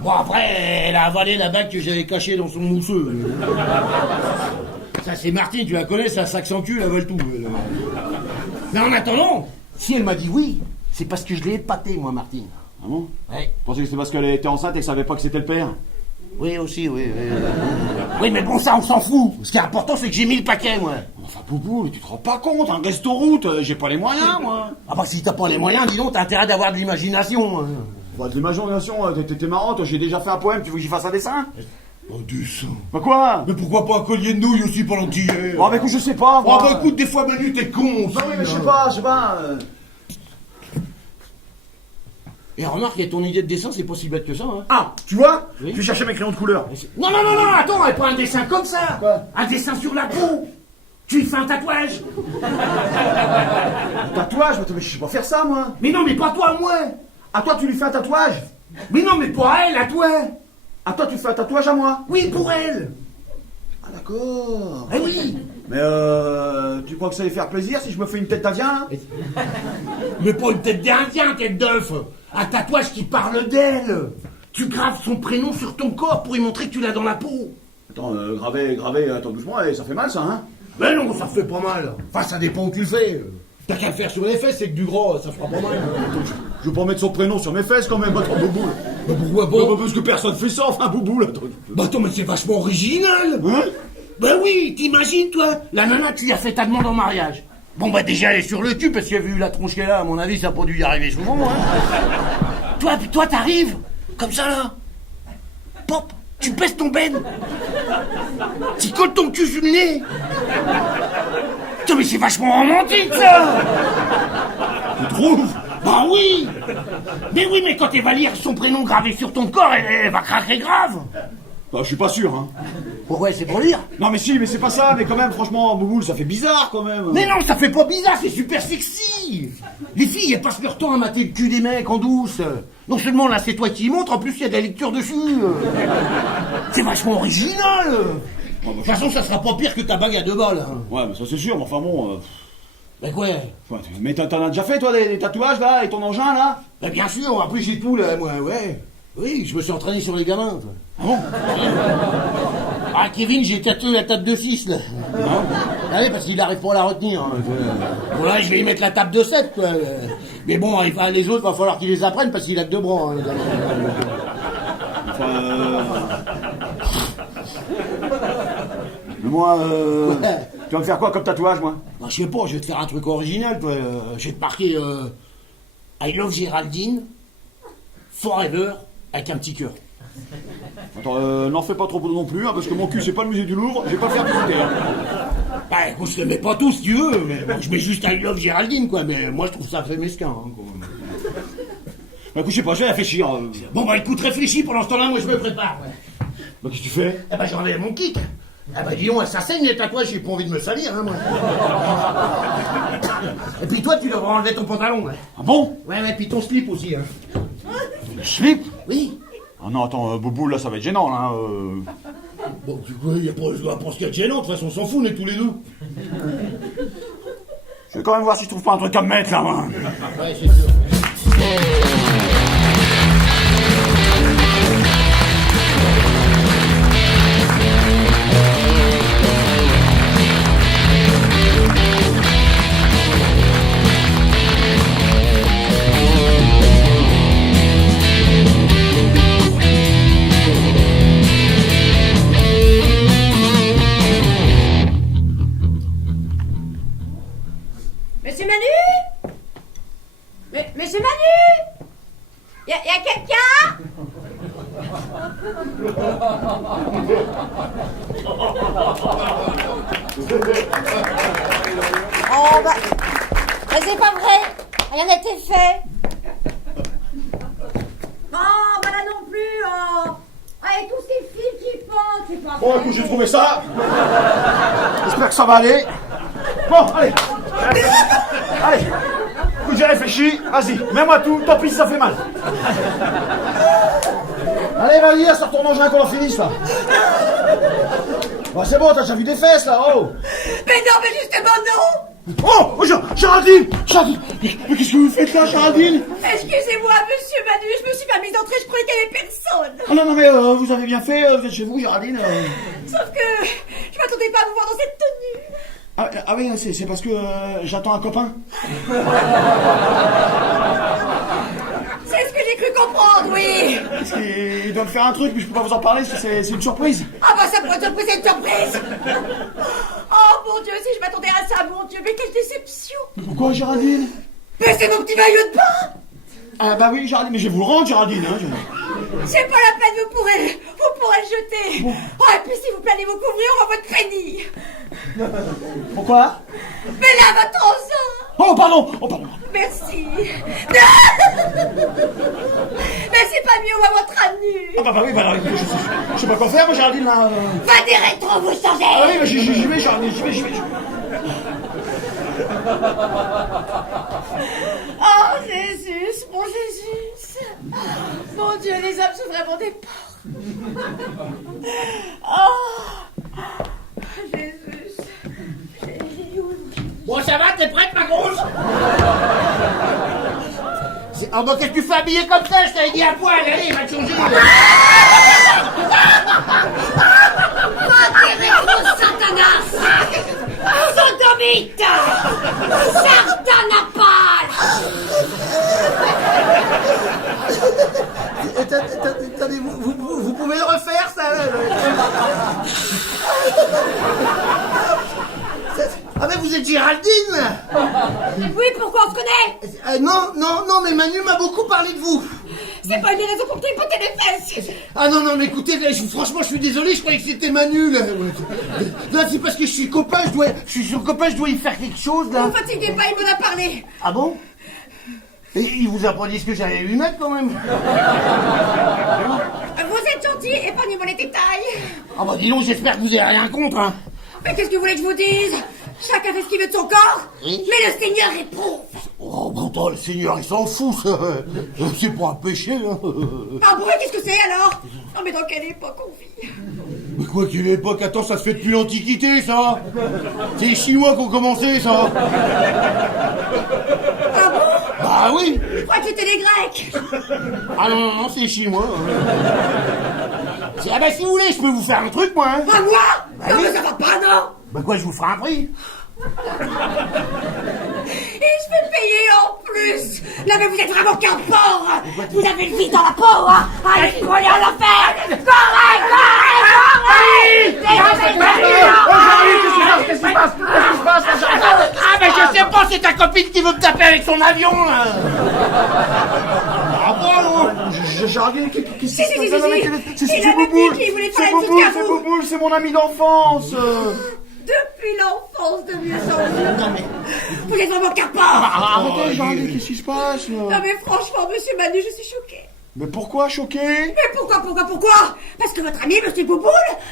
Bon après, elle a avalé la bague que j'avais cachée dans son mousseux. Ça c'est Martine, tu la connais, ça s'accentue, elle avale tout. Mais en attendant, si elle m'a dit oui, c'est parce que je l'ai épatée moi Martine. Ah bon? Ouais. Je pensais que c'était parce qu'elle était enceinte et qu'elle savait pas que c'était le père. Oui aussi, oui. Oui mais bon ça on s'en fout. Ce qui est important c'est que j'ai mis le paquet moi. Enfin Bouboule, tu te rends pas compte, un resto route, j'ai pas les moyens moi. Ah bah si t'as pas les moyens, dis donc, t'as intérêt d'avoir de l'imagination. Hein. Bah de l'imagination, t'es marrant, toi, j'ai déjà fait un poème, tu veux que j'y fasse un dessin? Oh dessin. Bah quoi? Mais pourquoi pas un collier de nouilles aussi pendant que t'y es? Bon bah écoute, je sais pas, Oh moi. bah écoute, des fois Manu t'es con aussi, Non mais je sais hein. pas. Et remarque, il y a ton idée de dessin, c'est pas si bête que ça, hein. Ah, tu vois? Oui. Je vais chercher mes crayons de couleur. Non, attends, pas un dessin comme ça. Quoi? Un dessin sur la peau. Tu lui fais un tatouage. Un tatouage? Mais je sais pas faire ça, moi. Mais non, mais pas toi, moi. À toi, tu lui fais un tatouage? Mais non, mais pas à elle, à toi. À toi, tu fais un tatouage à moi? Oui, pour elle. Ah d'accord. Eh oui. Mais tu crois que ça allait faire plaisir si je me fais une tête d'Indien? Mais pas une tête d'Indien, tête d'œuf. Un tatouage qui parle d'elle. Tu graves son prénom sur ton corps pour lui montrer que tu l'as dans la peau. Attends, graver, attends doucement, ça fait mal ça, hein? Mais non, ça fait pas mal. Enfin, ça dépend où tu le fais. T'as qu'à le faire sur les fesses, c'est que du gras, ça fera pas mal. Je vais pas mettre son prénom sur mes fesses quand même, attends, Bouboule. Mais pourquoi Bah, parce que personne fait ça, enfin, Bouboule. Attends. Bah attends, mais c'est vachement original. Hein? Bah oui, t'imagines, toi, la nana, tu lui as fait ta demande en mariage. Bon, bah déjà, elle est sur le cul, parce qu'elle a vu la tronche qu'elle a, à mon avis, ça a pas dû y arriver souvent, hein. Toi, t'arrives, comme ça, là. Pop, tu baisses ton ben. Tu colles ton cul sur le nez. Putain, mais c'est vachement romantique, ça. Tu trouves? Bah oui. Mais quand elle va lire son prénom gravé sur ton corps, elle va craquer grave. Bah, je suis pas sûr, hein. Pourquoi c'est pour lire? Non, mais si, mais c'est pas ça, mais quand même, franchement, Bouboule, ça fait bizarre quand même. Mais non, ça fait pas bizarre, c'est super sexy. Les filles, elles passent leur temps à mater le cul des mecs en douce. Non seulement là, c'est toi qui y montre, en plus, il y a de la lecture dessus. C'est vachement original. De toute façon, ça sera pas pire que ta bague à 2 balles. Hein. Ouais, mais ça c'est sûr, mais enfin bon. Bah quoi? Mais t'en as déjà fait, toi, des tatouages, là, et ton engin, là? Bah bien sûr, en plus j'ai tout, là, moi, ouais. Oui, je me suis entraîné sur les gamins. Toi. Ah bon? Ah, Kevin, j'ai tatoué la table de 6, là. Ah oui, parce qu'il arrive pas à la retenir. Hein. Bon, là, je vais y mettre la table de 7, quoi. Mais bon, les autres, va falloir qu'ils les apprennent parce qu'il a que 2 bras. Hein, Mais moi, Ouais. tu vas me faire quoi comme tatouage, moi? Bah, je sais pas, je vais te faire un truc original, toi. Je vais te marquer I love Géraldine, forever, avec un petit cœur. Attends, n'en fais pas trop non plus, hein, parce que mon cul, c'est pas le musée du Louvre, je vais pas le faire visiter. Hein. Bah, écoute, je te mets pas tout si tu veux, mais bon, je mets juste I love Géraldine, quoi. Mais moi, je trouve ça fait mesquin, hein, quoi. Bah écoute, je sais pas, je vais réfléchir. Bon, bah, écoute, réfléchis, pendant ce temps-là, moi, je me prépare, ouais. Bah qu'est-ce que tu fais? Eh ben, j'enlève mon kit. Ah bah dis donc, ça saigne les tatouages, j'ai pas envie de me salir, hein, moi. Et puis toi, tu devras enlever ton pantalon, ouais. Ah bon? Ouais, puis ton slip aussi, hein. Le slip? Oui. Ah non, attends, Boubou, là, ça va être gênant, là. Bon, du coup, y a pas ce qu'il y a de gênant, de toute façon, on s'en fout, on est tous les deux. Je vais quand même voir si je trouve pas un truc à me mettre, là, moi. Ouais, c'est sûr. Monsieur Manu? Monsieur Manu? Y a quelqu'un? Oh bah c'est pas vrai. Rien n'a été fait. Oh bah là non plus. Oh. Avec tous ces fils qui pendent, c'est pas Bon, vrai. écoute, j'ai trouvé ça. J'espère que ça va aller. Bon, allez. Allez. Écoute, j'ai réfléchi. Vas-y, mets-moi tout. Tant pis si ça fait mal. Allez, vas-y, là, ça retourne en juin qu'on en finisse, là. Bah, c'est bon, t'as déjà vu des fesses, là, oh. Mais non, mais justement non. Oh, Géraldine. Géraldine. Mais qu'est-ce que vous faites là, Géraldine? Excusez-moi, monsieur Manu, je me suis pas mise d'entrée, je croyais qu'il y avait personne. Oh non, non, mais vous avez bien fait, vous êtes chez vous, Géraldine. Sauf que je m'attendais pas à vous voir dans cette tenue. Ah oui, c'est parce que j'attends un copain. C'est ce que j'ai cru comprendre, oui. Parce qu'il doit me faire un truc, mais je peux pas vous en parler, parce que c'est une surprise. Ah bah ça pourrait être une surprise. Oh mon Dieu, si je m'attendais à ça, mon Dieu, mais quelle déception. Pourquoi, Géraldine? Mais c'est mon petit maillot de bain. Ah bah oui, Géraldine, mais je vais vous le rendre, Géraldine. Hein, C'est pas la peine, vous pourrez le jeter. Oh, et puis s'il vous plaît, allez vous couvrir, on va votre crédit. Pourquoi? Mais là, votre enceinte. Oh pardon. Merci. Mais c'est pas mieux, on va votre à nu. Ah bah oui, bah alors, écoutez, je sais pas quoi faire, moi, Géraldine, là. Va des rétros, vous changez. Ah oui, mais j'y vais, Géraldine, j'y vais. Oh Jésus, mon Jésus. Mon Dieu, les hommes sont vraiment des porcs. Oh Jésus. Bon, ça va, t'es prête, ma grosse? Ah bah, qu'est-ce que tu fais habiller comme ça? Je t'avais dit à poil, allez, va te changer. Va des rétros, Satanas. Sodomite. Sardanapale. Attendez, vous pouvez le refaire, ça? Ah mais vous êtes Géraldine? Oui, pourquoi on se connaît? Non, mais Manu m'a beaucoup parlé de vous. C'est pas une raison pour tripoter les fesses. Ah non, mais écoutez, là, franchement, je suis désolé, je croyais que c'était Manu, là. Là, c'est parce que je suis copain, je dois y faire quelque chose, là. Ne vous fatiguez pas, il m'en a parlé. Ah bon? Et il vous a pas dit ce que j'allais lui mettre, quand même? Vous êtes gentil, épargnez-moi les détails. Ah bah dis donc, j'espère que vous avez rien contre, hein. Mais qu'est-ce que vous voulez que je vous dise? Chacun fait ce qu'il veut de son corps, Oui. mais le Seigneur éprouve. Oh, bon, attends, le Seigneur, il s'en fout, ça. C'est pas un péché, hein. Ah bon, et qu'est-ce que c'est alors? Non mais dans quelle époque on vit? Mais quoi, quelle époque? Attends, ça se fait depuis l'Antiquité, ça. C'est les Chinois qui ont commencé, ça. Ah bon? Bah Ah oui. Je crois que c'était les Grecs. Ah non, c'est Chinois. Ah bah si vous voulez, je peux vous faire un truc, moi. Hein. Ah, moi? Non, mais ça va pas, non. Bah quoi, je vous ferai un prix. Et je vais payer en plus. Non, mais vous êtes vraiment qu'un porc. Vous avez le vide dans la peau, hein. Allez, vous voulez en faire. Correct. Qu'est-ce qui se passe? Ah mais je sais pas, c'est ta copine qui veut me taper avec son avion, là. Ah bon? Jardine, qu'est-ce qui se passe? Si. C'est Il avait Bouboule. dit qu'il voulait C'est faire une petite Bouboule, cavou. c'est Bouboule, c'est mon ami d'enfance. Depuis l'enfance de mieux en mieux. Vous êtes vraiment qu'un porc. Arrêtez, Jardine, qu'est-ce qui se passe là? Non, mais franchement, monsieur Manu, je suis choquée. Mais pourquoi choqué? Mais pourquoi? Parce que votre ami, monsieur Bouboule,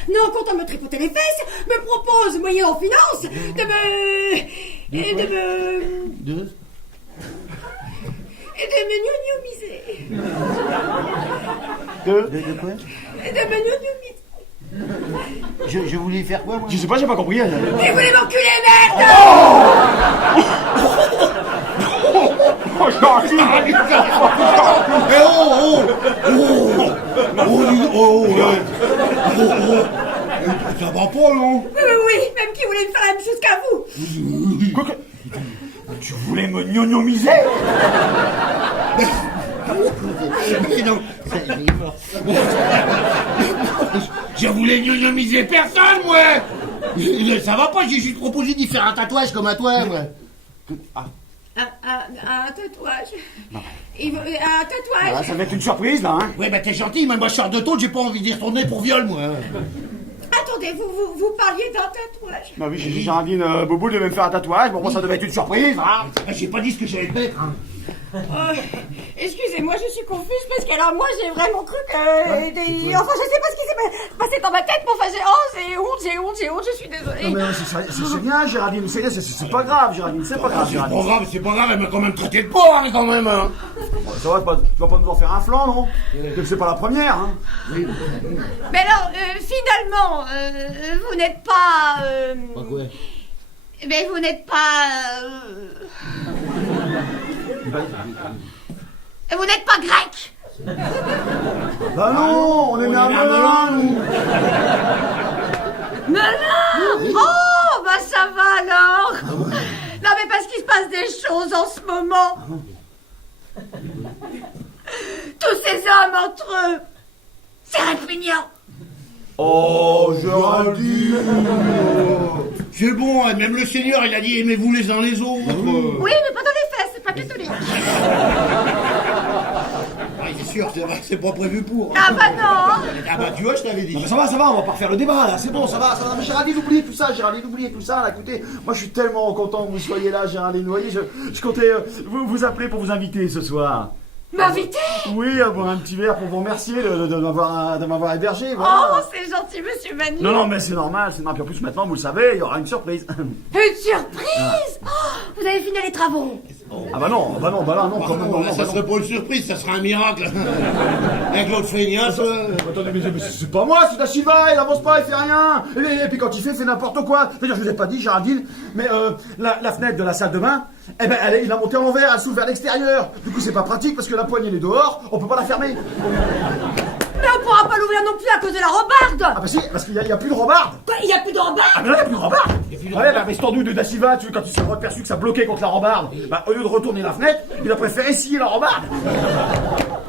non content de me tripoter les fesses, me propose, moyennant finance, de me gnognomiser. De quoi? De me gnognomiser. Je voulais faire quoi, moi? Je sais pas, j'ai pas compris. Mais vous voulez m'enculer, merde! Oh, Jardine! Ça va pas, non? Oui, même qui voulait me faire la même chose qu'à vous. Quoi que... Tu voulais me gnognomiser? Mais non, je voulais gnognomiser personne, moi. Ça va pas, j'ai juste proposé d'y faire un tatouage comme à toi, moi. Un tatouage. Un tatouage. Ah, ça va être une surprise, là, hein? Ouais, bah t'es gentil, mais moi je sors de tôle, j'ai pas envie d'y retourner pour viol, moi. Attendez, vous parliez d'un tatouage. Bah oui, Jardine, Bouboule devait me faire un tatouage. Bon, moi, ça devait être une surprise, hein? J'ai pas dit ce que j'allais te mettre, hein. Excusez-moi, je suis confuse parce que alors moi j'ai vraiment cru que... Enfin, je sais pas ce qui s'est passé dans ma tête, mais enfin j'ai honte, je suis désolée. Non, mais c'est bien, Géraldine, c'est pas grave, Géraldine, c'est pas grave, Géraldine. C'est pas grave, elle m'a quand même traité de porc, quand même, hein. Ça va, tu vas pas nous en faire un flanc, non? C'est pas la première, hein? Mais alors, finalement, vous n'êtes pas... Pas quoi? Mais vous n'êtes pas... Vous n'êtes pas grec. Bah non, on est né à Melun, nous. Melun. Oh, bah ça va alors. Non mais parce qu'il se passe des choses en ce moment. Tous ces hommes entre eux, c'est répugnant. Oh, Géraldine. C'est bon, hein, même le Seigneur, il a dit aimez-vous les uns les autres. Oui, mais pas dans les fesses, c'est pas catholique. Ah, c'est sûr, c'est vrai que c'est pas prévu pour. Ah bah non. Ah bah tu vois, je t'avais dit. Non, mais ça va, on va pas refaire le débat, là, c'est bon, ça va. Mais Géraldine, oubliez tout ça, là, écoutez, moi je suis tellement content que vous soyez là, Géraldine, vous voyez, je comptais vous appeler pour vous inviter ce soir. M'inviter? Oui, à boire un petit verre pour vous remercier de m'avoir hébergé, voilà. Oh, c'est gentil, monsieur Manu. Non, mais c'est normal, puis en plus maintenant, vous le savez, il y aura une surprise. Une surprise. Oh, vous avez fini les travaux. Ah bah non, Là, ça serait pas une surprise, ça serait un miracle. Avec l'autre feignasse. Attendez, mais c'est pas moi, c'est Da Silva, il avance pas, il fait rien. Et puis quand il fait, c'est n'importe quoi. C'est-à-dire, je vous ai pas dit, Géraldine, mais la fenêtre de la salle de bain, eh ben, il a monté à l'envers, elle s'ouvre vers l'extérieur. Du coup, c'est pas pratique parce que la poignée est dehors, on peut pas la fermer. Mais on pourra pas l'ouvrir non plus à cause de la robarde. Ah bah si, parce qu'il y a plus de robarde. Quoi, il y a plus de robarde? Ah mais non, il y a plus de robarde. Ouais, bah, mais ce tendu de Da Silva, tu vois, quand il s'est aperçu que ça bloquait contre la robarde, bah, au lieu de retourner la fenêtre, il a préféré scier la robarde.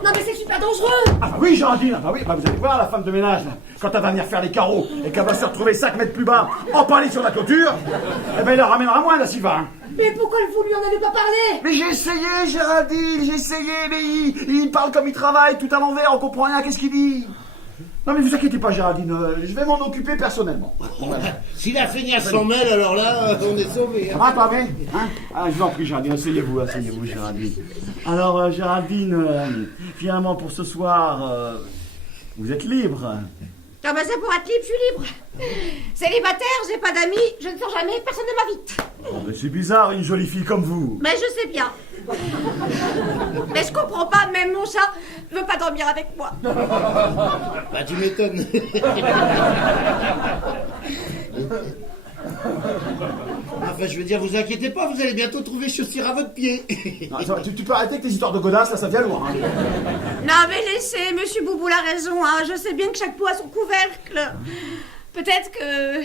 Non mais c'est super dangereux. Ah bah oui, Géraldine, bah vous allez voir la femme de ménage, là, quand elle va venir faire les carreaux et qu'elle va se retrouver 5 mètres plus bas, empalée sur la clôture, eh ben il la ramènera moins, Da Silva. Hein. Mais pourquoi vous lui en avez pas parlé? Mais j'ai essayé, Géraldine, mais il parle comme il travaille, tout à l'envers, on comprend rien, qu'est-ce qu'il dit? Non mais vous inquiétez pas, Géraldine, je vais m'en occuper personnellement. Si la feignasse s'en mêle, alors là, on est sauvés. Hein. Ah, pas vrai, hein? Ah, je vous en prie, Géraldine, asseyez-vous, Géraldine. Alors, Géraldine, finalement, pour ce soir, vous êtes libre. Ah bah ça, pour être libre, je suis libre. Célibataire, j'ai pas d'amis, je ne sors jamais, personne ne m'invite. Oh, mais c'est bizarre, une jolie fille comme vous. Mais je sais bien. Mais je comprends pas, même mon chat veut pas dormir avec moi. Bah tu m'étonnes. Enfin, je veux dire, vous inquiétez pas, vous allez bientôt trouver chaussures à votre pied. Non, attends, tu peux arrêter avec tes histoires de godasses, là, ça devient lourd. Hein. Non, mais laissez, monsieur Boubou a raison, hein. Je sais bien que chaque pot a son couvercle. Peut-être que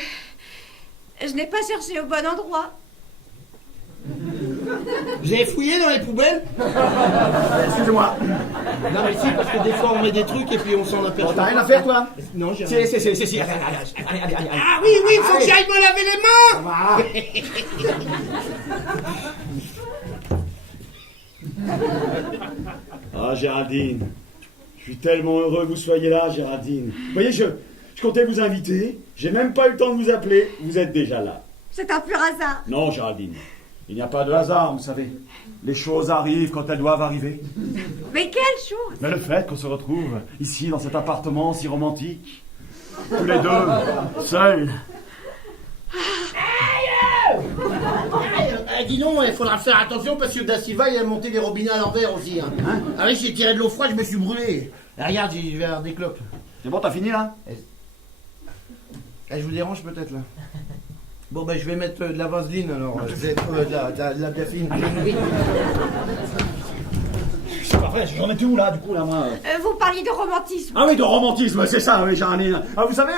je n'ai pas cherché au bon endroit. Vous avez fouillé dans les poubelles? Excusez-moi. Non, mais si, parce que des fois, on met des trucs et puis on s'en aperçoit. T'as rien à faire, toi? Non, j'ai rien. Si. Allez. Ah oui, il faut que j'aille me laver les mains. Ah, Géraldine, je suis tellement heureux que vous soyez là, Géraldine. Vous voyez, je comptais vous inviter, j'ai même pas eu le temps de vous appeler, vous êtes déjà là. C'est un pur hasard. Non, Géraldine, il n'y a pas de hasard, vous savez. Les choses arrivent quand elles doivent arriver. Mais quelle chose! Mais le fait qu'on se retrouve ici, dans cet appartement si romantique, tous les deux, seuls. Dis donc, il faudra faire attention parce que Da Silva, il a monté les robinets à l'envers aussi. Hein. Ah oui, j'ai tiré de l'eau froide, je me suis brûlé. Ah, regarde, j'ai vers des clopes. C'est bon, t'as fini là? Je vous dérange peut-être là. Bon, ben je vais mettre de la vaseline alors. De la biafine. C'est pas vrai, j'en étais où là, du coup, là, moi? Vous parliez de romantisme. Ah oui, de romantisme, c'est ça, oui, Géraldine. Ah, vous savez,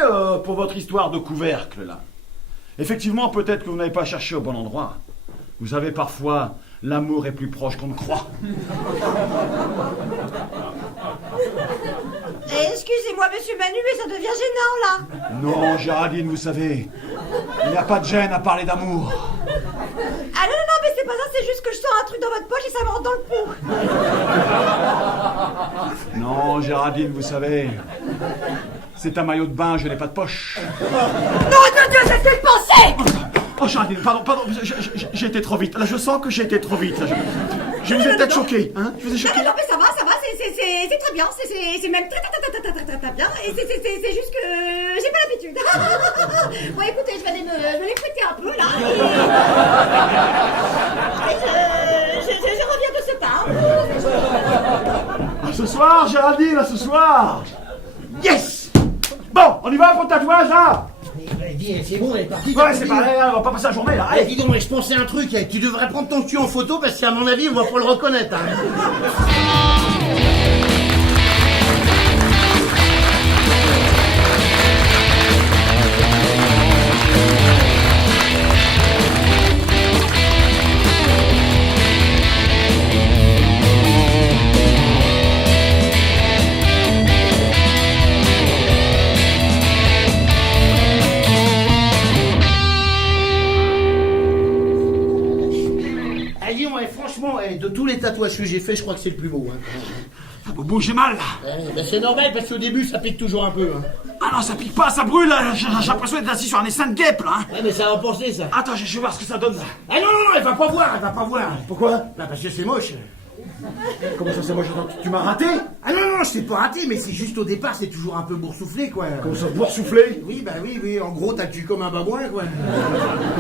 pour votre histoire de couvercle, là, effectivement, peut-être que vous n'avez pas cherché au bon endroit. Vous savez, parfois, l'amour est plus proche qu'on ne croit. Excusez-moi, monsieur Manu, mais ça devient gênant, là. Non, Géraldine, vous savez, il n'y a pas de gêne à parler d'amour. Ah non, mais c'est pas ça, c'est juste que je sens un truc dans votre poche et ça me rentre dans le pouls. Non, Géraldine, vous savez, c'est un maillot de bain, je n'ai pas de poche. Non, de Dieu, j'ai fait le penser. Oh, Géraldine, pardon, j'ai été trop vite. Là, je sens que j'ai été trop vite. Là, je vous ai peut-être choqué, hein? Je vous ai choqué. Non, mais ça va, c'est très bien, c'est même très bien, et c'est juste que j'ai pas l'habitude. Bon, écoutez, je vais aller les fouetter un peu, là, et je reviens de ce pas. À ce soir, Géraldine, à ce soir. Yes! Bon, on y va pour le tatouage, là? Dis, c'est bon, elle est partie. Ouais, c'est pareil, on va pas passer la journée, là. Allez, dis donc, mais je pensais à un truc, tu devrais prendre ton cul en photo parce qu'à mon avis, on va pas le reconnaître. Hein. Franchement, de tous les tatouages que j'ai fait, je crois que c'est le plus beau. Hein. Ah, Boubou, j'ai mal, là. Ben c'est normal parce qu'au début, ça pique toujours un peu. Hein. Ah non, ça pique pas, ça brûle, là. J'ai l'impression d'être assis sur un essaim de guêpe, là. Hein. Ouais, mais ça va penser, ça. Attends, je vais voir ce que ça donne, là. Ah non, elle va pas voir, Pourquoi? Bah parce que c'est moche. Comment ça, c'est moche? Tu m'as raté? Ah non, je t'ai pas raté, mais c'est juste au départ, c'est toujours un peu boursouflé, quoi. Comment ça, boursouflé? Oui, en gros, t'as le cul comme un babouin, quoi.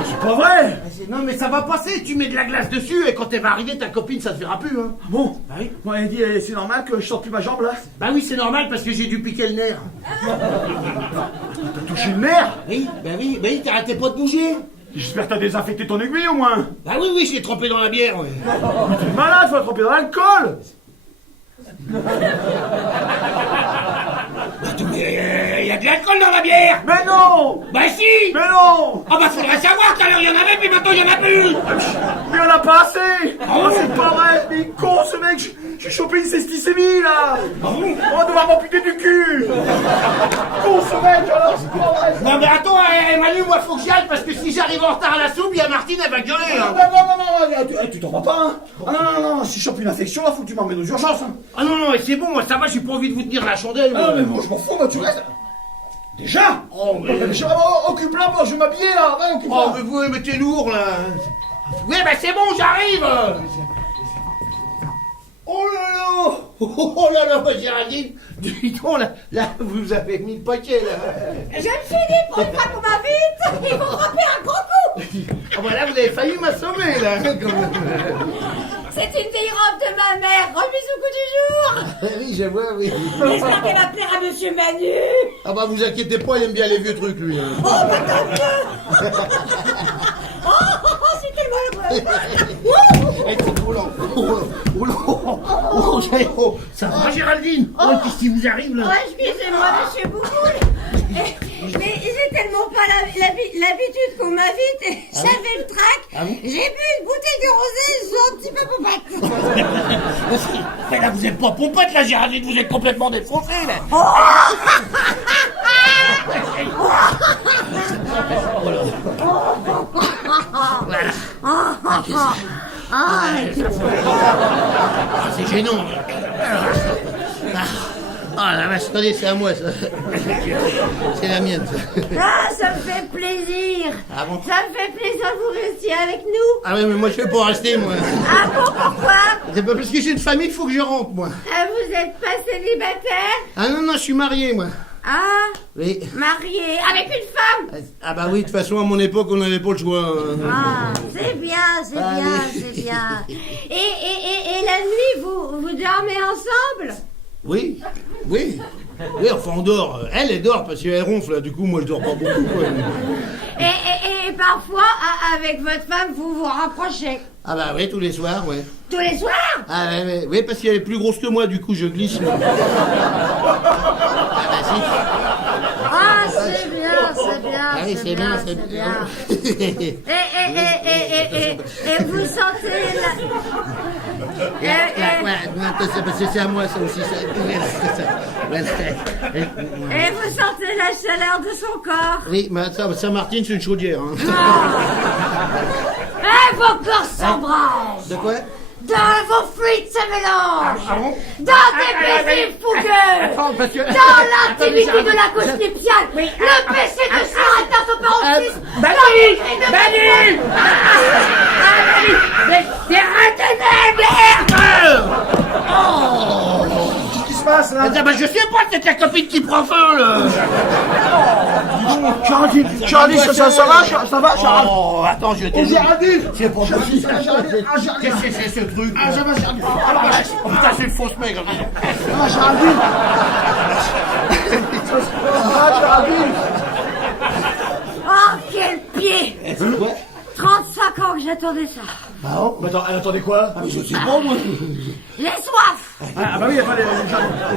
C'est pas vrai! Non, mais ça va passer, tu mets de la glace dessus, et quand elle va arriver, ta copine, ça te verra plus, hein. Ah bon? Bah oui. Bon, elle dit, c'est normal que je sorte plus ma jambe, là? Bah oui, c'est normal, parce que j'ai dû piquer le nerf. T'as touché le nerf? Oui, t'arrêtais pas de bouger. J'espère que t'as désinfecté ton aiguille, au moins. Bah oui, je l'ai trempé dans la bière, ouais. T'es malade, faut la tremper dans l'alcool! Mais il y a de l'alcool dans la bière. Mais non! Bah si. Mais non! Ah bah faudrait savoir, tout à l'heure il y en avait, puis maintenant il y en a plus. Mais on a pas assez! Oh, c'est pas vrai! Mais il est con, ce mec! J'ai chopé une cysticémie, là! On va devoir m'amputer du cul! Con, ce mec, alors, c'est pas vrai! Non mais attends, Manu, moi faut que j'y aille, parce que si j'arrive en retard à la soupe, il y a Martine, elle va gueuler, hein. Non, tu t'en vas pas, hein? Ah non, si je chope une infection, là, faut que tu m'emmènes aux urgences, hein! Ah non, c'est bon, moi ça va, j'ai pas envie de vous tenir la chandelle. Ah, mais moi, je m'en fous, moi, tu restes! Déjà? Oh, mais... occupe-la, moi, je vais m'habiller, là! Ouais, occupe-la! Oh, mais vous, mais t'es lourd, là! Oui, bah c'est bon, j'arrive! Oh là là, Géraldine! Dis donc, là, vous avez mis le paquet, là! Je me suis dit, prends pas qu'on m'invite, il faut frapper un gros coup! Ah bah là, vous avez failli m'assommer, là! C'est une vieille robe de ma mère, remise au goût du jour. Oui, je vois, oui. J'espère qu'elle va plaire à Monsieur Manu. Ah bah vous inquiétez pas, il aime bien les vieux trucs, lui. Hein. Oh, bah tant mieux. Oh, c'est tellement heureux. Eh, c'est roulant. Oh, ça va, Géraldine? Oh, qu'est-ce qui vous arrive, là? Oh, excusez-moi, Monsieur Bouboule. Mais j'ai tellement pas l'habitude qu'on m'invite et j'avais le trac. Ah bon? J'ai bu une bouteille de rosé, je suis un petit peu pompette. Mais là, vous êtes pas pompette, là, Géraldine, vous êtes complètement défoncé, là. C'est gênant. Ah la vache, attendez, c'est à moi ça. C'est la mienne ça. Ah, ça me fait plaisir. Ah bon? Ça me fait plaisir que vous restiez avec nous. Ah ouais, mais moi je fais pas rester, moi. Ah bon, pourquoi? C'est pas parce que j'ai une famille, il faut que je rentre, moi. Ah, vous êtes pas célibataire? Ah non, je suis marié, moi. Ah, Oui. marié, avec une femme? Ah bah oui, de toute façon, à mon époque, on n'avait pas le choix. Ah, c'est bien, c'est Allez. bien, c'est bien. Et la nuit, vous dormez ensemble? Oui, oui. Oui, enfin on dort. Elle dort parce qu'elle ronfle, là. Du coup, moi je dors pas beaucoup, quoi. Et parfois, avec votre femme, vous vous rapprochez? Ah bah oui, tous les soirs, ouais. Tous les soirs? Ah ouais, oui, parce qu'elle est plus grosse que moi, du coup je glisse. Moi. Ah bah si. Ah, c'est bien, c'est bien, Ah oui, c'est bien, c'est bien. Et vous sentez Parce que c'est à moi, ça aussi. Et vous sentez la chaleur de son corps? Oui, mais ça, Saint-Martin, c'est une chaudière. Hein. Et vos corps s'embrassent! De quoi? Dans vos frites se mélangent! Ah bon? Dans des baisers fougueux! Attends, parce que... Dans l'intimité de la couche nuptiale! Le péché de soir atteint son paroxysme! Manu! Mais c'est retenez, merde! Qu'est-ce qui se passe là? Ah bah je sais pas, c'est ta copine qui prend feu, là. Géraldine, ça va, Géraldine? Oh, attends, je t'ai dit. Géraldine! C'est pour Géraldine! Qu'est-ce que c'est ce truc? Ah, ça va, Géraldine! Oh putain, c'est une fausse maigre. Ah, Géraldine! Ah, Géraldine! Oh, quel pied! C'est quoi? 35 ans que j'attendais ça! Ah bon? Mais attends, elle attendait quoi? Ah mais je sais pas, moi. J'ai soif! Ah bah oui, je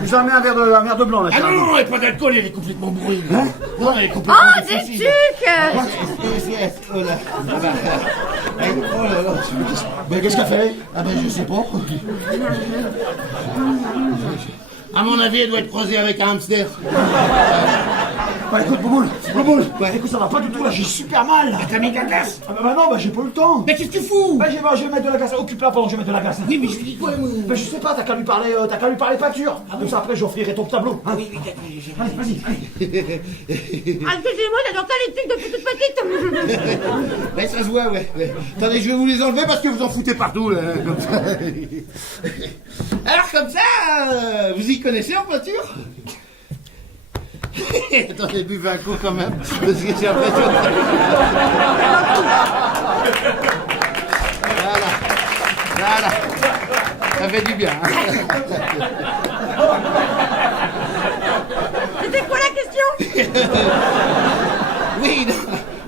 vous en mets un verre de blanc là, Ah non, Géraldine. non, il n'y a pas d'alcool, elle est complètement bourrée. Hein? Non, elle est complètement Oh, des défoncée. tucs! Oh là. Ah bah, oh là là. Mais qu'est-ce qu'elle fait? Ah ben je sais pas. À mon avis, elle doit être croisée avec un hamster. Bah écoute, Bouboule, écoute, ça va pas du tout là, j'ai super mal là. T'as mis de la glace? Ah bah non, bah j'ai pas eu le temps. Mais qu'est-ce que tu fous? Bah je vais mettre de la glace, occupe-la pendant que je vais mettre de la glace. Oui, mais je lui dis quoi, moi? Bah je sais pas, t'as qu'à lui parler peinture. Comme ça après j'offrirai ton tableau. Hein. Oui, Allez, vas-y. Ah, excusez-moi, j'adore ça les trucs depuis toute petite! Ouais, ça se voit, ouais. Attendez, je vais vous les enlever parce que vous en foutez partout, là, comme ça. Alors, comme ça, vous y connaissez en peinture? Attendez, buvez un coup quand même, parce que j'ai l'impression de... Voilà. Ça fait du bien. C'était quoi la question? Oui,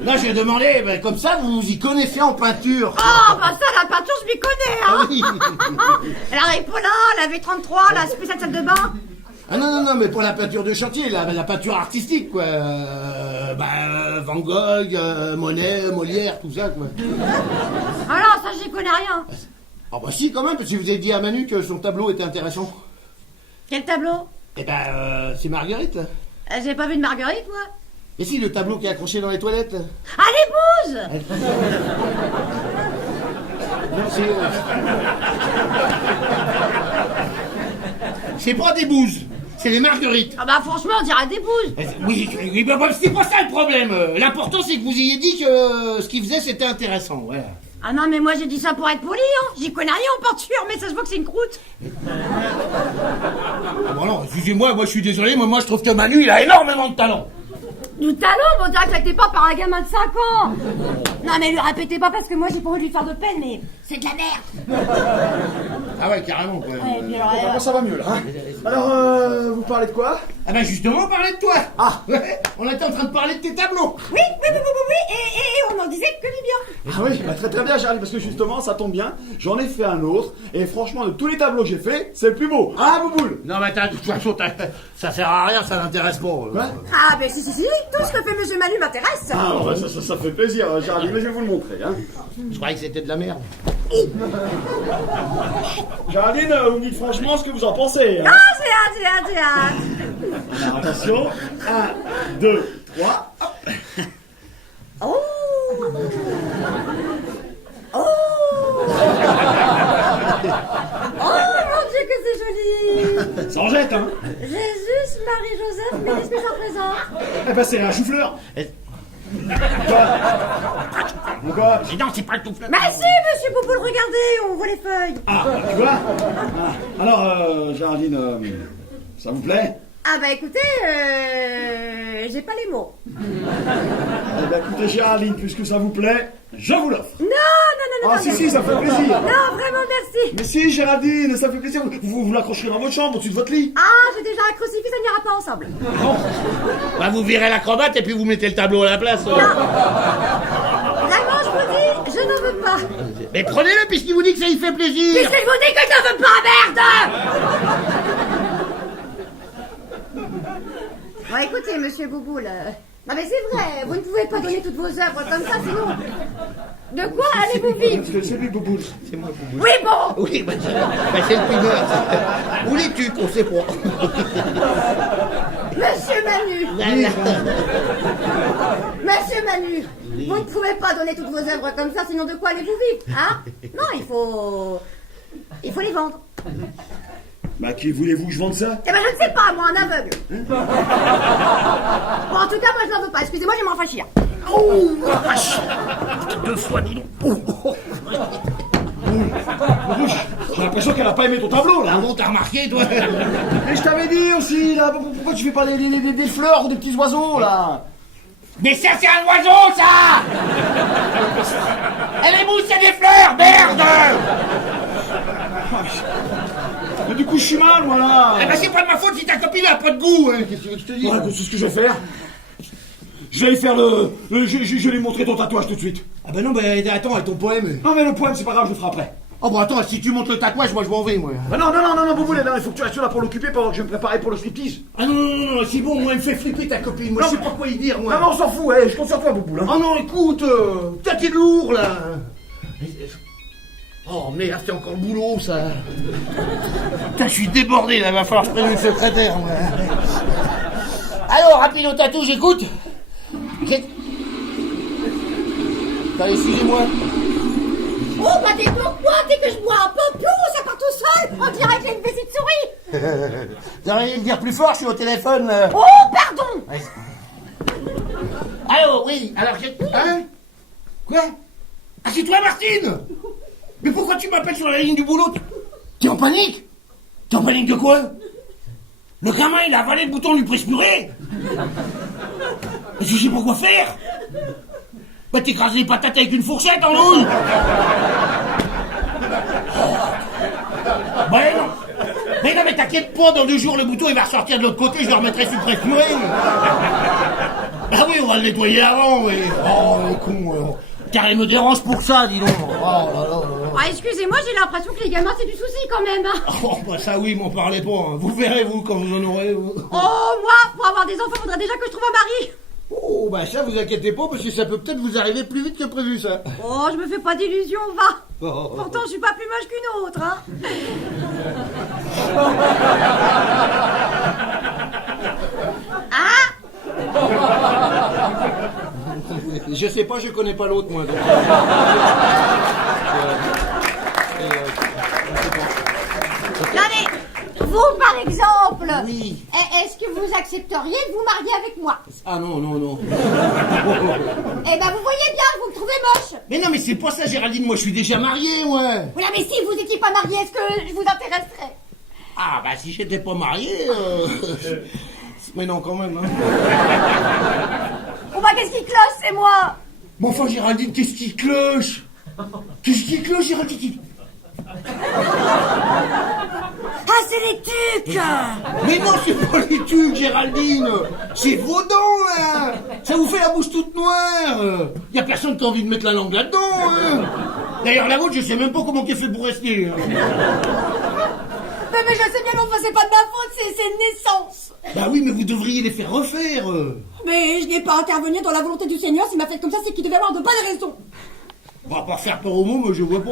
non, je demandais, ben, comme ça, vous y connaissez en peinture. Oh, bah ça, la peinture, je m'y connais, hein! Oui. La Ripollin, la V33, la spéciale salle de bain. Ah non, mais pour la peinture de chantier, la peinture artistique, quoi. Van Gogh, Monet, Molière, tout ça, quoi. Ah non, ça, j'y connais rien. Ah bah si, quand même, parce que vous avez dit à Manu que son tableau était intéressant. Quel tableau? Eh ben, c'est Marguerite. J'ai pas vu de Marguerite, moi. Et si, le tableau qui est accroché dans les toilettes. Ah, les bouses! Non, c'est pas des bouses, c'est des marguerites. Ah bah franchement, on dirait des bouses. Oui, bah, c'est pas ça le problème. L'important, c'est que vous ayez dit que ce qu'il faisait, c'était intéressant, voilà. Ah non, mais moi j'ai dit ça pour être poli, hein. J'y connais rien en peinture, mais ça se voit que c'est une croûte. Ah bon non, excusez-moi, moi je suis désolé, mais moi je trouve que Manu, il a énormément de talent. Du talent, on dirait que ça a été pas par un gamin de 5 ans. Non mais lui répétez pas parce que moi j'ai pas envie de lui faire de peine, mais c'est de la merde. Ah ouais, carrément, quoi. Ouais, puis alors, Bon, ça va mieux, là. Hein. Alors, vous parlez de quoi? Ah bah justement, on parlait de toi. Ah. Ouais, on était en train de parler de tes tableaux. Oui, et on en disait que du bien. Ah oui, bah, très bien, Géraldine, parce que justement, ça tombe bien. J'en ai fait un autre, et franchement, de tous les tableaux que j'ai fait, c'est le plus beau. Ah, Bouboule? Non mais attends, de toute façon, ça sert à rien, ça l'intéresse pas. Ouais. Ah ben si, tout ce que fait Monsieur Manu m'intéresse. Ah, bon, bah, ça fait plaisir, Géraldine, mais je vais vous le montrer. Hein. Je croyais que c'était de la merde. Géraldine, vous me dites franchement ce que vous en pensez. Hein. Ah, j'ai hâte. Alors, attention, 1, 2, 3. Oh. Oh mon Dieu que c'est joli. Ça en jette, hein. Jésus, Marie-Joseph, mais qu'est-ce que ça représente? Eh ben, c'est un chou-fleur. Quoi? Mais non, c'est pas le tout fleur. Mais si, Monsieur Bouboule, regardez, on voit les feuilles. Ah, tu vois? Ah. Alors, Géraldine, ça vous plaît? Ah bah écoutez, j'ai pas les mots. Eh ben, écoutez, Géraldine, puisque ça vous plaît, je vous l'offre. Non. Ah, si, ça fait plaisir. Non, vraiment, merci. Mais si, Géraldine, ça fait plaisir. Vous l'accrocherez dans votre chambre, au-dessus de votre lit. Ah, j'ai déjà un crucifix, ça n'ira pas ensemble. Bah vous virez l'acrobate et puis vous mettez le tableau à la place. Vraiment, je vous dis, je n'en veux pas. Mais prenez-le puisqu'il vous dit que ça y fait plaisir. Qu'est-ce que je vous dis que je n'en veux pas, merde? Bon, écoutez, Monsieur Bouboule, non mais c'est vrai, vous ne pouvez pas donner toutes vos œuvres comme ça, sinon... De quoi allez-vous vivre? C'est lui, Bouboule. C'est moi, Bouboule. Oui, bon. Oui, bah c'est le primeur. Où les-tu qu'on sait pas. Monsieur Manu. Monsieur Manu, vous ne pouvez pas donner toutes vos œuvres comme ça, sinon de quoi allez-vous vivre, hein? Non, il faut les vendre. Bah, qui voulez-vous que je vende ça? Eh ben, je ne sais pas, moi, un aveugle. Bon, en tout cas, moi, je n'en veux pas. Excusez-moi, je vais m'en fâcher. Oh, vache. 2 fois, dis donc. J'ai l'impression qu'elle a pas aimé ton tableau, là. Ah bon, t'as remarqué, toi? Et je t'avais dit aussi, là, pourquoi tu fais pas des fleurs ou des petits oiseaux, là? Mais ça, c'est un oiseau, ça. Elle est mousse, c'est des fleurs, merde. Mais du coup, je suis mal, moi, là. Eh ben, c'est pas de ma faute si ta copine a pas de goût, hein. Qu'est-ce que tu veux que je te dise? Ouais, c'est ce que je vais faire. Je vais faire je vais lui montrer ton tatouage tout de suite. Ah ben non, bah attends, avec ton poème. Non, mais le poème, c'est pas grave, je le ferai après. Oh bah attends, si tu montes le tatouage, moi je m'en vais, moi. Bah non, Bouboule, il faut que tu restes là pour l'occuper pendant que je vais me préparer pour le striptease. Ah non, c'est bon, moi elle me fait flipper ta copine, moi Non, je sais pas quoi y dire, moi. Non, mais on s'en fout, je compte sur toi, Bouboule. Hein. Oh non, écoute, t'as t'es lourd, là. Oh merde, c'est encore le boulot, ça. Putain, je suis débordé, là, va falloir que je prenne une secrétaire, moi. Alors, rapide au tatou, j'écoute. Attends, excusez-moi. Oh, bah, dis donc, moi, dès que je bois un peu, plou, ça part tout seul. On dirait que j'ai une vessie de souris. T'aurais dû le dire plus fort, je suis au téléphone, là. Oh, pardon. Ouais. Allô, oui, alors j'ai... Hein? Quoi? Ah, c'est toi, Martine? Mais pourquoi tu m'appelles sur la ligne du boulot? T'es en panique? T'es en panique de quoi? Le gamin, il a avalé le bouton du presse-purée. Je sais pas quoi faire. Bah, t'écrases les patates avec une fourchette en nouille. Bah non. Mais non, mais t'inquiète pas, dans 2 jours, le bouton, il va ressortir de l'autre côté, je le remettrai sur le presse-purée. Ah oui, on va le nettoyer avant, oui. Oh, les cons, car il me dérange pour ça, dis donc. Oh là là là. Ah, excusez-moi, j'ai l'impression que les gamins, c'est du souci quand même. Hein. Oh, bah ça oui, m'en parlez pas. Hein. Vous verrez, vous, quand vous en aurez. Vous. Oh, moi, pour avoir des enfants, faudrait déjà que je trouve un mari. Oh, bah ça, vous inquiétez pas, parce que ça peut peut-être vous arriver plus vite que prévu, ça. Oh, je me fais pas d'illusions, va. Oh. Pourtant, je suis pas plus moche qu'une autre, hein. Ah. Je sais pas, je connais pas l'autre, moi. Donc, Non mais, vous par exemple, oui. Est-ce que vous accepteriez de vous marier avec moi? Ah non, non, non. Eh ben vous voyez bien, vous me trouvez moche. Mais non, mais c'est pas ça, Géraldine, moi je suis déjà marié, ouais. Oui, mais si vous étiez pas marié, est-ce que je vous intéresserais? Ah, bah si j'étais pas marié... Mais non, quand même, hein. Oh bah qu'est-ce qui cloche, c'est moi? Mais enfin, Géraldine, qu'est-ce qui cloche? Qu'est-ce qui cloche, Géraldine? Ah, c'est les tucs! Mais non, c'est pas les tucs, Géraldine. C'est vos dents, là. Ça vous fait la bouche toute noire. Y a personne qui a envie de mettre la langue là-dedans. D'ailleurs, la vôtre, je sais même pas comment qu'elle fait pour rester. Mais je sais bien, mais enfin, c'est pas de ma faute, c'est une naissance. Bah oui, mais vous devriez les faire refaire. Mais je n'ai pas à intervenir dans la volonté du Seigneur. S'il m'a fait comme ça, c'est qu'il devait avoir de bonnes raisons. On va pas faire peur au mot, mais je vois pas.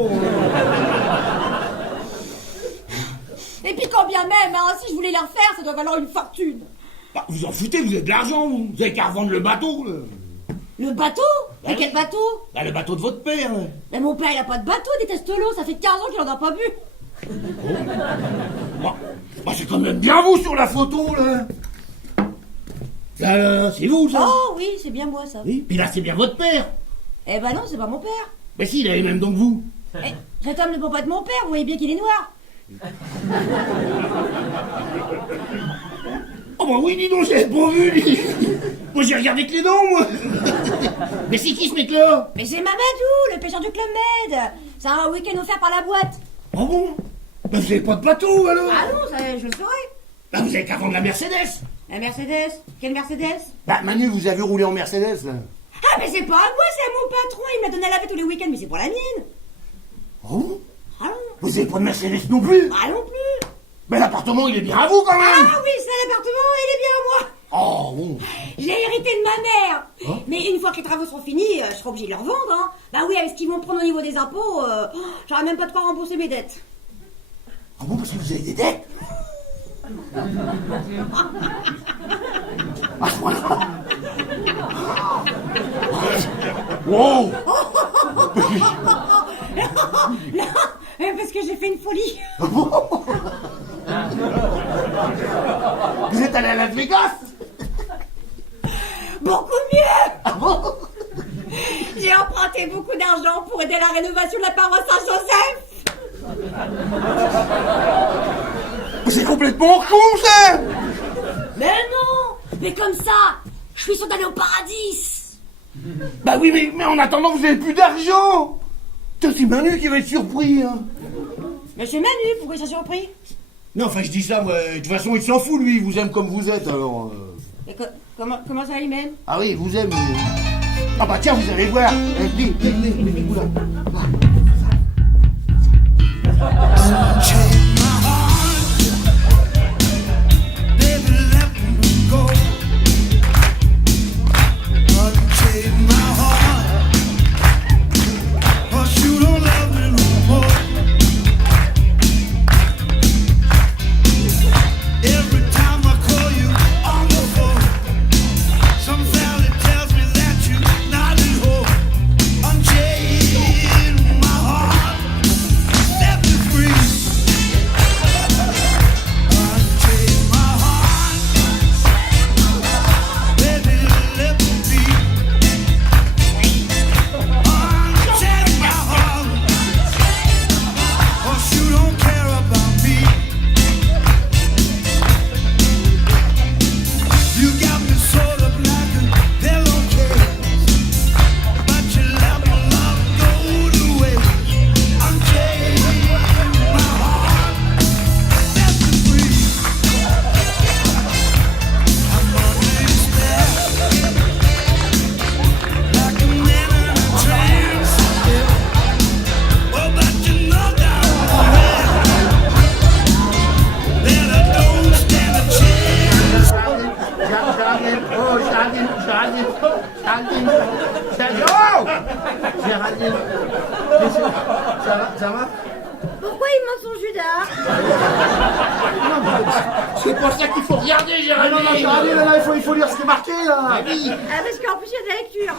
Et puis quand bien même, hein, si je voulais les refaire, ça doit valoir une fortune. Bah, vous en foutez, vous avez de l'argent, vous. Vous avez qu'à revendre le bateau, là. Le bateau? Mais quel bateau? Bah, le bateau de votre père, là. Mais mon père, il a pas de bateau, il déteste l'eau, ça fait 15 ans qu'il en a pas bu. Bah, c'est quand même bien vous sur la photo, là. Là, c'est vous, ça. Oh oui, c'est bien moi ça. Oui, puis là, c'est bien votre père. Eh ben non, c'est pas mon père. Mais si, il a les mêmes dents que vous. Eh, cet homme ne peut pas être mon père, vous voyez bien qu'il est noir. Oh bah oui, dis donc, j'avais pas vu. Moi, j'ai regardé que les dents, moi. Mais c'est qui, ce mec-là? Mais c'est Mamadou, le pêcheur du Club Med. C'est un week-end offert par la boîte. Ah bon? Bah, vous avez pas de bateau, alors? Ah non, ça, je le saurais. Bah, vous avez qu'à vendre la Mercedes. La Mercedes? Quelle Mercedes? Bah, Manu, vous avez roulé en Mercedes, là. Ah mais c'est pas à moi, c'est à mon patron, il me l'a donné à laver tous les week-ends, mais c'est pour la mienne. Oh? Ah non. Vous avez pas de Mercedes non plus? Ah non plus. Mais l'appartement, il est bien à vous, quand même. Ah oui, c'est l'appartement, il est bien à moi. Oh, bon. Je l'ai hérité de ma mère. Mais une fois que les travaux seront finis, je serai obligé de le revendre. Hein. Bah oui, avec ce qu'ils vont prendre au niveau des impôts, j'aurai même pas de quoi rembourser mes dettes. Ah bon, parce que vous avez des dettes? À ce point-là. Wow. Non, parce que j'ai fait une folie. Vous êtes allé à Las Vegas? Beaucoup mieux. Ah bon? J'ai emprunté beaucoup d'argent pour aider à la rénovation de la paroisse Saint-Joseph. C'est complètement con, ça. Mais non. Mais comme ça, je suis sûr d'aller au paradis. Bah oui, mais en attendant, vous avez plus d'argent. C'est Manu qui va être surpris, hein. Mais c'est Manu, pourquoi il s'est surpris? Non, enfin, je dis ça, moi. De toute façon, il s'en fout, lui. Il vous aime comme vous êtes, alors. Mais comment ça, il m'aime? Ah oui, il vous aime. Ah bah tiens, vous allez voir. Venez, mettez-vous là. Géraldine, ça va? Pourquoi il manque son Judas? C'est pour ça qu'il faut regarder, Géraldine. Non, Géraldine, là, il faut lire ce qui est marqué, là. Oui, Ah, parce qu'en plus, il y a de la lecture.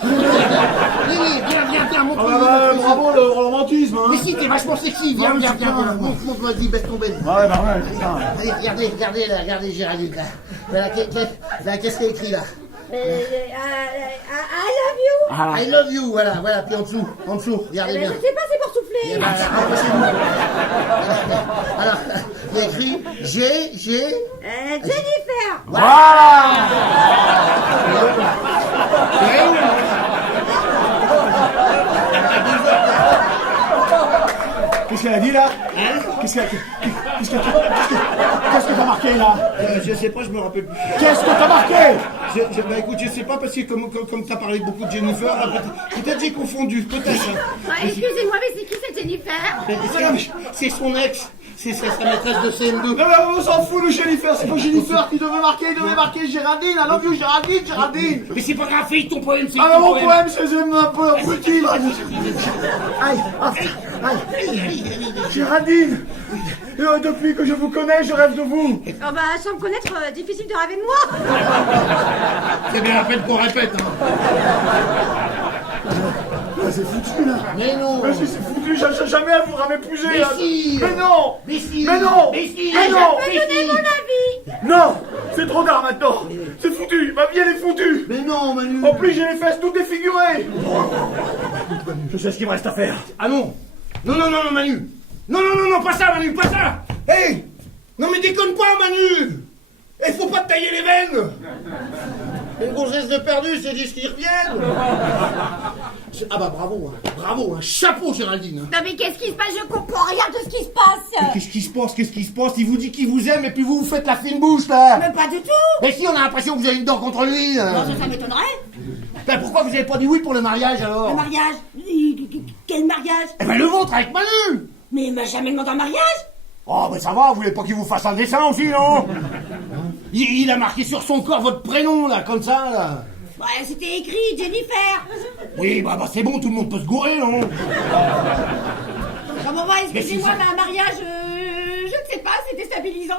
viens, montre-moi. Ah bah, bravo le romantisme, hein. Mais si, t'es vachement sexy, viens. Montre, vas-y, baisse ton bête. Ouais, bah ouais, c'est ça. Allez, regardez, Géraldine, là. Voilà, qu'est-ce qu'il y a écrit, là? I love you. I love you, voilà, puis en dessous, regardez bien. Je sais pas, c'est pour souffler. Eh ben, rapprochez-vous. Alors, il y a écrit Jennifer. Voilà. qu'elle a dit là? Qu'est-ce que t'as marqué là? Je sais pas, je me rappelle plus. Qu'est-ce que t'as marqué? Bah écoute, je sais pas parce que comme t'as parlé beaucoup de Jennifer, là, peut-être j'ai confondu, peut-être. Hein. Excusez-moi, mais c'est qui cette Jennifer? C'est son ex. C'est sa maîtresse de CM2. Non mais on s'en fout de Jennifer, c'est pas Jennifer qui devait marquer Géraldine, I love you Géraldine. Mais c'est pas grave, fais ton poème, c'est Ah ton mais mon poème. poème c'est un peu inutile. Aïe, Géraldine, depuis que je vous connais, je rêve de vous. Oh bah, sans me connaître, difficile de rêver de moi. C'est bien la peine qu'on répète, hein. C'est foutu là. Mais non. Mais si c'est foutu, jamais elle voudra m'épouser. Mais là. si. Mais non. Mais si. Mais non. Mais si. Mais non. Je peux donner mon avis. Non, c'est trop tard maintenant. C'est foutu, ma vie elle est foutue. Mais non, Manu. En plus j'ai les fesses toutes défigurées. Je sais ce qu'il me reste à faire. Ah non. Non, Manu. Non, pas ça, Manu, pas ça. Hey. Non mais déconne pas, Manu. Il faut pas te tailler les veines. Une grossesse de perdu, c'est dit ce qui reviennent. Ah bah bravo, chapeau Géraldine. Non mais qu'est-ce qui se passe? Je comprends rien de ce qui se passe. Qu'est-ce qui se passe? Il vous dit qu'il vous aime et puis vous faites la fine bouche là. Mais pas du tout. Mais si, on a l'impression que vous avez une dent contre lui. Non, ça m'étonnerait. Ben pourquoi vous avez pas dit oui pour le mariage alors? Le mariage? Quel mariage? Eh ben le vôtre avec Manu. Mais il m'a jamais demandé un mariage. Oh ben ça va, vous voulez pas qu'il vous fasse un dessin aussi, non? Il a marqué sur son corps votre prénom là, comme ça là. Ouais, c'était écrit Jennifer. Oui, bah c'est bon, tout le monde peut se gourer, non? Comment va, excusez-moi, mais un mariage, je ne sais pas, c'est déstabilisant.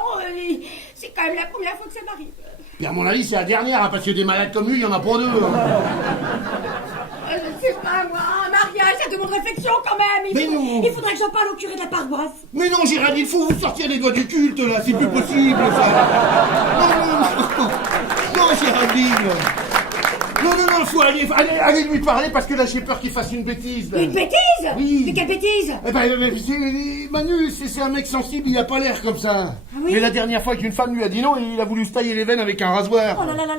C'est quand même la première fois que ça m'arrive. Puis à mon avis, c'est la dernière, hein, parce que des malades comme lui, il y en a pas deux. Hein. Je ne sais pas, moi, un mariage, ça demande réflexion quand même. Il faudrait que j'en parle au curé de la paroisse. Mais non, Géraldine, il faut vous sortir les doigts du culte, là, c'est plus possible, ça. Non, Géraldine. Non, faut aller lui parler, parce que là, j'ai peur qu'il fasse une bêtise. Là. Une bêtise? Oui. Mais quelle bêtise? Eh ben, Manu, c'est un mec sensible, il a pas l'air comme ça. Ah oui? Mais la dernière fois qu'une femme lui a dit non, il a voulu se tailler les veines avec un rasoir. Oh là là.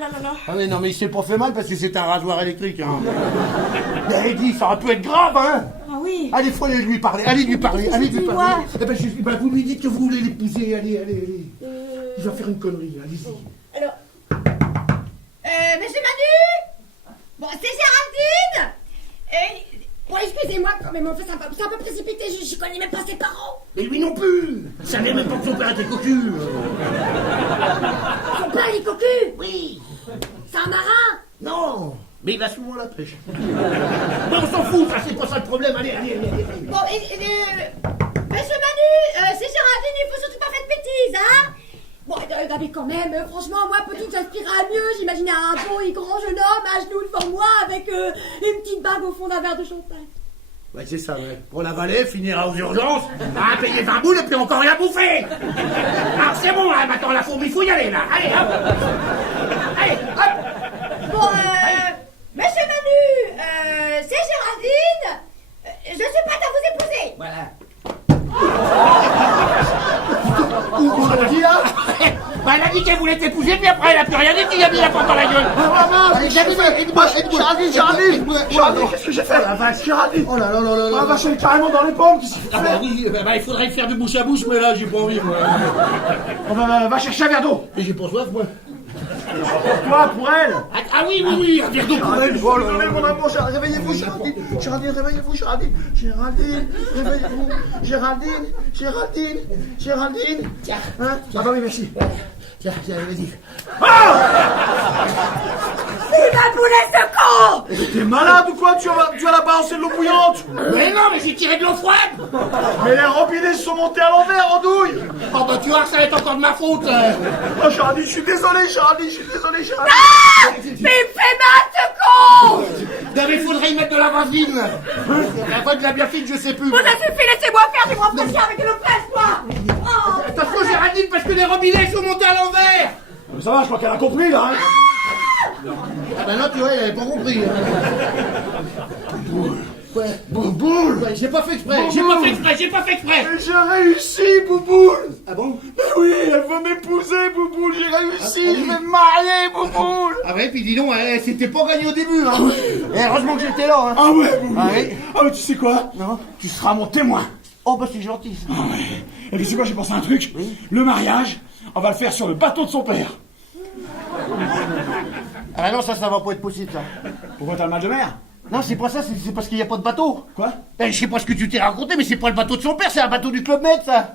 Ah mais non, mais il s'est pas fait mal parce que c'est un rasoir électrique, hein. Mais dit, ça aurait pu être grave, hein. Ah oui. Allez, faut aller lui parler. Dis-moi. Eh ben, vous lui dites que vous voulez l'épouser, allez. Il va faire une connerie, allez-y. Alors, monsieur Manu? Bon, c'est Géraldine. Bon, excusez-moi quand même, enfin, c'est un peu précipité, je connais même pas ses parents. Mais lui non plus. Il savait même pas que son père était cocu. Son père, il est cocu? Oui. C'est un marin? Non. Mais il va souvent à la pêche. Mais on s'en fout, ça c'est pas ça le problème, allez. Bon, monsieur Manu, c'est Géraldine, il faut surtout pas faire de bêtises, hein? Bon, mais quand même, franchement, moi, petite, j'aspirais à mieux. J'imaginais un beau et grand jeune homme à genoux devant moi avec une petite bague au fond d'un verre de champagne. Ouais, c'est ça, ouais. Pour l'avaler, finira aux urgences, à payer 20 boules et puis encore rien bouffer. Alors c'est bon, hein, maintenant la fourmi, il faut y aller, là. Allez, hop. Bon, monsieur Manu, c'est Géraldine. Je suis prête à vous épouser. Voilà. On a dit là? Bah, elle a dit qu'elle voulait t'épouser, puis après elle a plus rien dit, qu'il a mis la porte dans la gueule. Géraldine, qu'est-ce que j'ai fait? Géraldine. Oh là là. Oh la vache, elle est carrément dans les pommes, qu'est-ce qu'il Ah bah oui, il faudrait faire du bouche à bouche, mais là j'ai pas envie, moi. Va chercher un verre d'eau. Mais j'ai pas soif, moi. Pour toi, pour elle. Ah oui, un verre d'eau pour elle. Oh, désolé, mon amour, réveillez-vous, Géraldine. Géraldine, réveillez-vous, Géraldine. Géraldine, réveillez-vous. Géraldine. Tiens. Hein? Ah bah oui, merci. Tiens, vas-y. Il m'a boulé ce con. T'es malade ou quoi? Tu vas la balancer de l'eau bouillante? Mais non, mais j'ai tiré de l'eau froide. Mais les robinets se sont montés à l'envers, en douille. Oh bah tu vois, ça va être encore de ma faute. Oh, Géraldine, je suis désolé, Géraldine. Ah! Mais il me fait mal ce con. Non mais il faudrait y mettre de la vaseline. La fois de la bien fine, je sais plus. Bon, ça suffit, laissez-moi faire, je vais me rafraîchir avec de l'eau fraîche, moi. Oh. Attention Géraldine, parce que les robinets sont montés à l'envers. Ça va, je crois qu'elle a compris, là. Hein? Ah bah non, tu vois, elle avait pas compris. Ouais. Bouboule. Ouais, j'ai pas fait exprès. Mais j'ai réussi, Bouboule. Ah bon? Mais oui, elle veut m'épouser, Bouboule. J'ai réussi, je vais me marier, Bouboule. Ah ouais, puis dis donc, c'était pas gagné au début, hein. Et heureusement que j'étais là, hein. Ah ouais, Bouboule. Ah oui. Ah mais tu sais quoi? Non. Tu seras mon témoin. Oh, bah c'est gentil, ça. Et puis c'est quoi, j'ai pensé à un truc. Le mariage, on va le faire sur le bateau de son père. Ah bah non, ça va pas être possible, ça. Pourquoi t'as le mal de mer? Non, c'est pas ça, c'est parce qu'il n'y a pas de bateau. Quoi? Ben, je sais pas ce que tu t'es raconté, mais c'est pas le bateau de son père, c'est un bateau du Club Med, ça.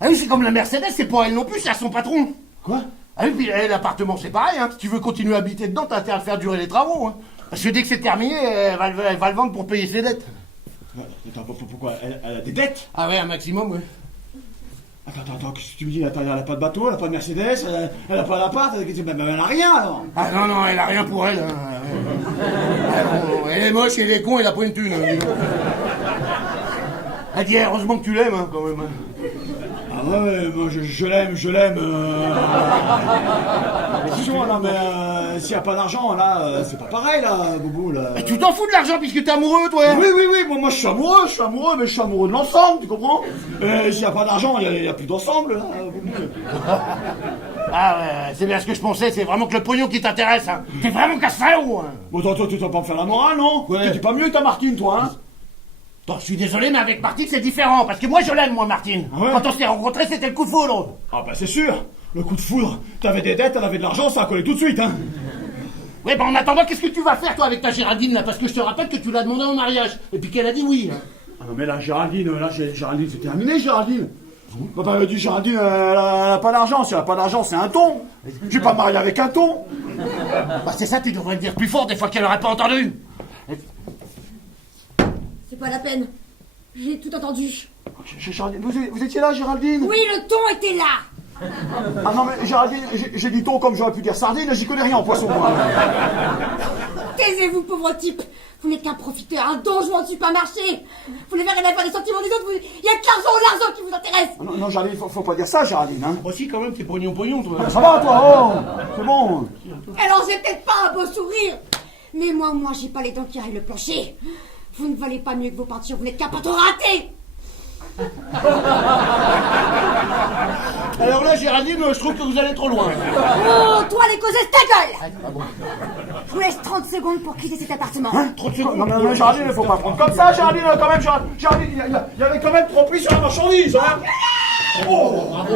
Ah oui, c'est comme la Mercedes, c'est pas elle non plus, c'est à son patron. Quoi? Ah oui, puis l'appartement, c'est pareil, hein. Si tu veux continuer à habiter dedans, t'as intérêt à faire durer les travaux, hein. Parce que dès que c'est terminé, elle va le vendre pour payer ses dettes. Attends, pourquoi? Elle a des dettes? Ah ouais, un maximum, ouais. Attends, qu'est-ce que tu me dis? Attends, elle a pas de bateau, elle a pas de Mercedes, elle a pas d'appart, elle a rien alors. Ah non, elle a rien pour elle, hein. Elle est moche, elle est con, elle a pas une thune, hein, dis donc. Elle dit, heureusement que tu l'aimes, hein, quand même. Ah ouais, moi je l'aime. Excuse-moi, non mais s'il y a pas d'argent là, c'est pas pareil là, Boubou là. Mais tu t'en fous de l'argent puisque t'es amoureux, toi. Oui, moi je suis amoureux, mais je suis amoureux de l'ensemble, tu comprends? S'il y a pas d'argent, il y a plus d'ensemble là, Boubou. Ah ouais, c'est bien ce que je pensais, c'est vraiment que le pognon qui t'intéresse, hein. T'es vraiment qu'un salaud, hein. Bon, toi, tu vas pas me faire la morale, non? Ouais. T'es pas mieux que ta Martine, toi, hein? Attends, je suis désolé, mais avec Martine, c'est différent, parce que moi, je l'aime, moi, Martine. Ah ouais? Quand on s'est rencontrés, c'était le coup de foudre. Ah bah c'est sûr, le coup de foudre, t'avais des dettes, elle avait de l'argent, ça a collé tout de suite, hein? Ouais, bah en attendant, qu'est-ce que tu vas faire, toi, avec ta Géraldine, là? Parce que je te rappelle que tu l'as demandé en mariage, et puis qu'elle a dit oui, hein. Ah non mais là, Géraldine, c'est terminé, Géraldine. Papa m'a dit, Géraldine, elle a pas d'argent, si elle a pas d'argent, c'est un ton. Je vais pas me marier avec un ton. Bah c'est ça, tu devrais le dire plus fort, des fois qu'elle aurait pas entendu. C'est pas la peine. J'ai tout entendu. Géraldine, vous étiez là, Géraldine? Oui, le ton était là. Ah non mais Géraldine, j'ai dit ton comme j'aurais pu dire sardine, j'y connais rien en poisson, moi. Taisez-vous, pauvre type. Vous n'êtes qu'un profiteur, un donjon de supermarché. Vous voulez faire rien à faire des sentiments des autres. Il y a que l'argent qui vous intéresse. Non, Géraldine, faut pas dire ça, Géraldine, hein. Moi aussi, quand même, t'es pognon, toi. Ça va, toi, oh, c'est bon. Alors j'ai peut-être pas un beau sourire, mais moi j'ai pas les dents qui rayent le plancher. Vous ne valez pas mieux que vos peintures, vous n'êtes qu'un peintre raté. Alors là, Géraldine, je trouve que vous allez trop loin. Oh, toi les causes, ta gueule. Je vous laisse 30 secondes pour quitter cet appartement. Hein, 30 secondes. Non, Géraldine, il faut pas prendre comme ça, Géraldine, quand même, Géraldine, il y avait quand même trop pris sur la marchandise, hein. Oh, bravo,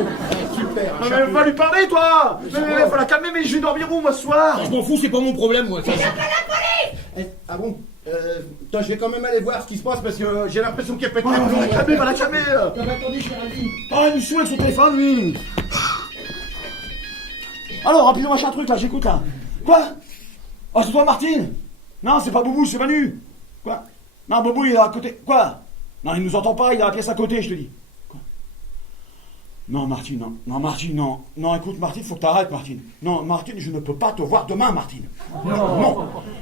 super. Non, mais va lui parler, toi. Mais faut la calmer, mais je vais dormir où, moi, ce soir? Je m'en fous, c'est pas mon problème, moi. J'appelle la police. Ah bon? Attends, je vais quand même aller voir ce qui se passe parce que j'ai l'impression qu'il y a peut-être... Va la calmer. Attendez, Géraldine. Oh, il me saoule avec son téléphone, lui. Alors, rapidement, machin truc, là, j'écoute, là. Quoi? Oh, c'est toi, Martine? Non, c'est pas Boubou, c'est Manu. Quoi? Non, Boubou, il est à côté. Quoi? Non, il nous entend pas, il est à la pièce à côté, je te dis. Quoi? Non, Martine, non. Non, Martine, non. Non, écoute, Martine, faut que t'arrêtes, Martine. Non, Martine, je ne peux pas te voir demain, Martine.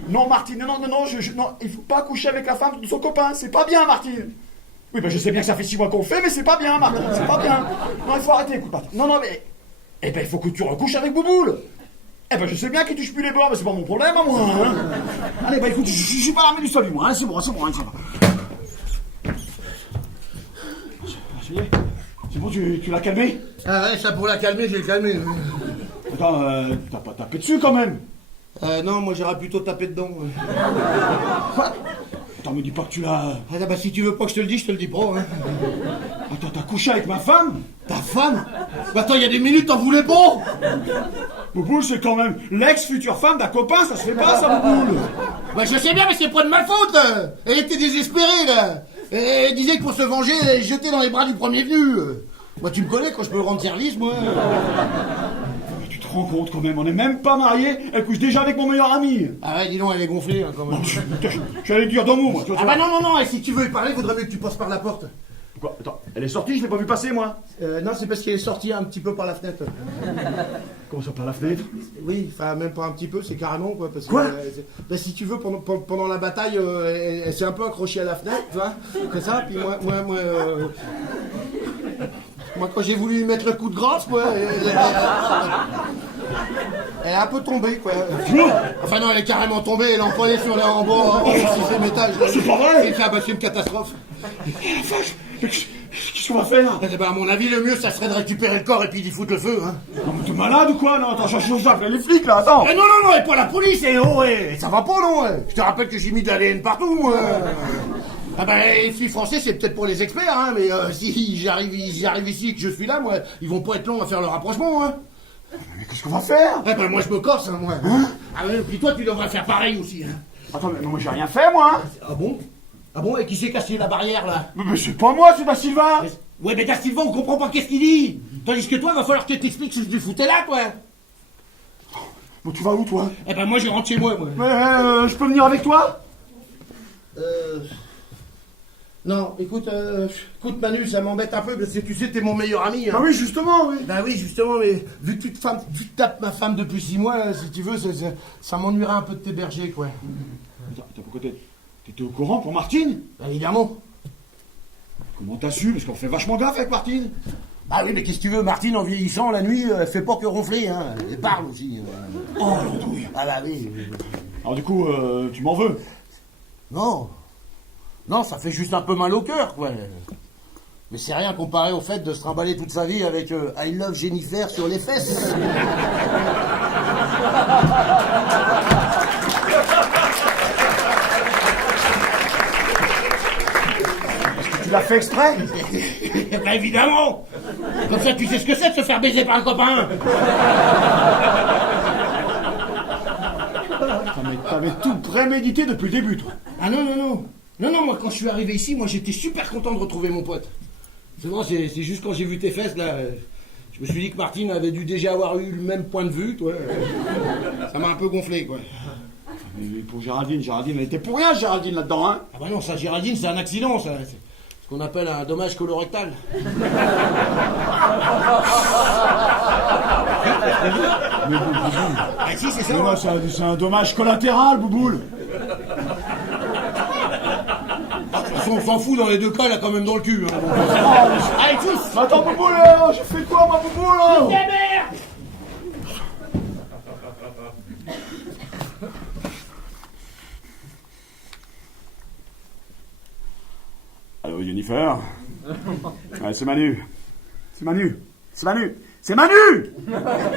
Non, Martine, non, il faut pas coucher avec la femme de son copain, c'est pas bien, Martine. Oui, ben je sais bien que ça fait 6 mois qu'on fait, mais c'est pas bien, Martine, c'est pas bien. Non, il faut arrêter, écoute, Martine. Non, mais... Eh ben, il faut que tu recouches avec Bouboule. Eh ben, je sais bien qu'il touche plus les bords, mais c'est pas mon problème, à moi, hein. Allez, bah écoute, je suis pas l'armée du salut, moi, hein, c'est bon, hein, ça va. Ça y est, c'est bon, tu l'as calmé? Ah ouais, ça pour la calmer, je l'ai calmé. Attends, t'as pas tapé dessus, quand même? Non, moi j'aurais plutôt tapé dedans. Quoi? Attends, me dis pas que tu l'as... Ah bah si tu veux pas que je te le dise, je te le dis pas, hein. Attends, t'as couché avec ma femme? Ta femme? Bah attends, il y a des minutes, t'en voulais pas? Bouboule, c'est quand même l'ex-future femme d'un copain, ça se fait pas, ça, Bouboule. Bah je sais bien, mais c'est pas de ma faute. Elle était désespérée, là. Et elle disait que pour se venger, elle jetait dans les bras du premier venu. Moi, tu me connais, quand je peux rendre service, moi. Tu te rends compte, quand même, on n'est même pas mariés, elle couche déjà avec mon meilleur ami. Ah ouais, dis donc, elle est gonflée, hein, quand même. Je vais aller dire deux mots, moi. Ah bah non, et si tu veux y parler, vaudrait mieux que tu passes par la porte. Quoi? Attends, elle est sortie, je l'ai pas vu passer, moi. Non, c'est parce qu'elle est sortie un petit peu par la fenêtre. Comment ça, par la fenêtre? Oui, enfin, même pas un petit peu, c'est carrément, quoi. Parce que, Quoi? bah, si tu veux, pendant la bataille, elle s'est un peu accrochée à la fenêtre, tu vois, comme ça, puis moi, quand j'ai voulu lui mettre le coup de grâce, quoi, elle est un peu tombée, quoi. Enfin non, elle est carrément tombée, elle est employée sur le en bas, au 6e étage. C'est pas vrai? C'est une catastrophe. Qu'est-ce qu'on va faire? Eh ben, à mon avis, le mieux, ça serait de récupérer le corps et puis d'y foutre le feu, hein. Non, mais t'es malade ou quoi? Non, attends, j'appelle les flics, là, attends. Eh non, et pas la police, ça va pas, non. Je te rappelle que j'ai mis de l'ADN partout, moi. Ah ben, les filles français, c'est peut-être pour les experts, hein, mais si j'arrive ici et que je suis là, moi, ils vont pas être longs à faire le rapprochement, hein. Mais qu'est-ce qu'on va faire? Eh ben, moi, je me corse, hein, moi. Hein? Ah ouais, puis toi, tu devrais faire pareil aussi, hein. Attends, mais moi j'ai rien fait, moi, hein. Ah bon? Ah bon? Et qui s'est cassé la barrière, là? Mais c'est pas moi, c'est Da Silva. Ouais, mais Da Silva, on comprend pas qu'est-ce qu'il dit. Tandis que toi, va falloir que t'expliques ce que tu foutais là, toi. Bon, tu vas où, toi? Eh ben, moi, je rentre chez moi, moi. Mais je peux venir avec toi? Non, écoute, Manu, ça m'embête un peu, parce que tu sais, t'es mon meilleur ami, hein. Bah oui, justement, oui. Bah oui, justement, mais vu que tu tapes ma femme depuis 6 mois, si tu veux, ça m'ennuierait un peu de t'héberger, quoi. Attends, pourquoi t'étais au courant pour Martine? Bah, évidemment. Comment t'as su? Parce qu'on fait vachement gaffe avec Martine. Bah oui, mais qu'est-ce que tu veux, Martine, en vieillissant, la nuit, elle fait pas que ronfler, hein. Elle parle aussi. Oh, l'andouille. Ah bah oui. Alors du coup, tu m'en veux? Non. Non, ça fait juste un peu mal au cœur, quoi. Mais c'est rien comparé au fait de se trimballer toute sa vie avec I love Jennifer sur les fesses. Tu l'as fait exprès? Bah évidemment. Comme ça, tu sais ce que c'est de se faire baiser par un copain. T'avais tout prémédité depuis le début, toi. Ah non, non, non. Non, non, moi, quand je suis arrivé ici, moi, j'étais super content de retrouver mon pote. C'est vrai, c'est juste quand j'ai vu tes fesses, là, je me suis dit que Martine avait dû déjà avoir eu le même point de vue, toi. Ça m'a un peu gonflé, quoi. Mais pour Géraldine, elle était pour rien, Géraldine, là-dedans, hein? Ah bah non, ça, Géraldine, c'est un accident, ça. C'est ce qu'on appelle un dommage colorectal. Ah si, c'est ça. Mais non, c'est un dommage collatéral, Bouboule. On s'en fout dans les deux cas, il a quand même dans le cul. Hein. Allez, tous. Attends, Bouboule, j'ai fait quoi, ma Bouboule? Allô, Jennifer? Ouais, c'est Manu. C'est Manu.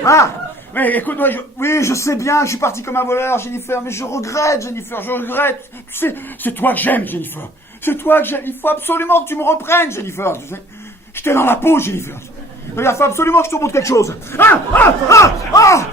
Ah. Mais écoute-moi, oui, je sais bien que je suis parti comme un voleur, Jennifer, mais je regrette, Jennifer. Tu sais, c'est toi que j'aime, Jennifer. C'est toi que j'aime. Il faut absolument que tu me reprennes, Jennifer. Tu sais, j'étais dans la peau, Jennifer. Il faut absolument que je te montre quelque chose. Ah!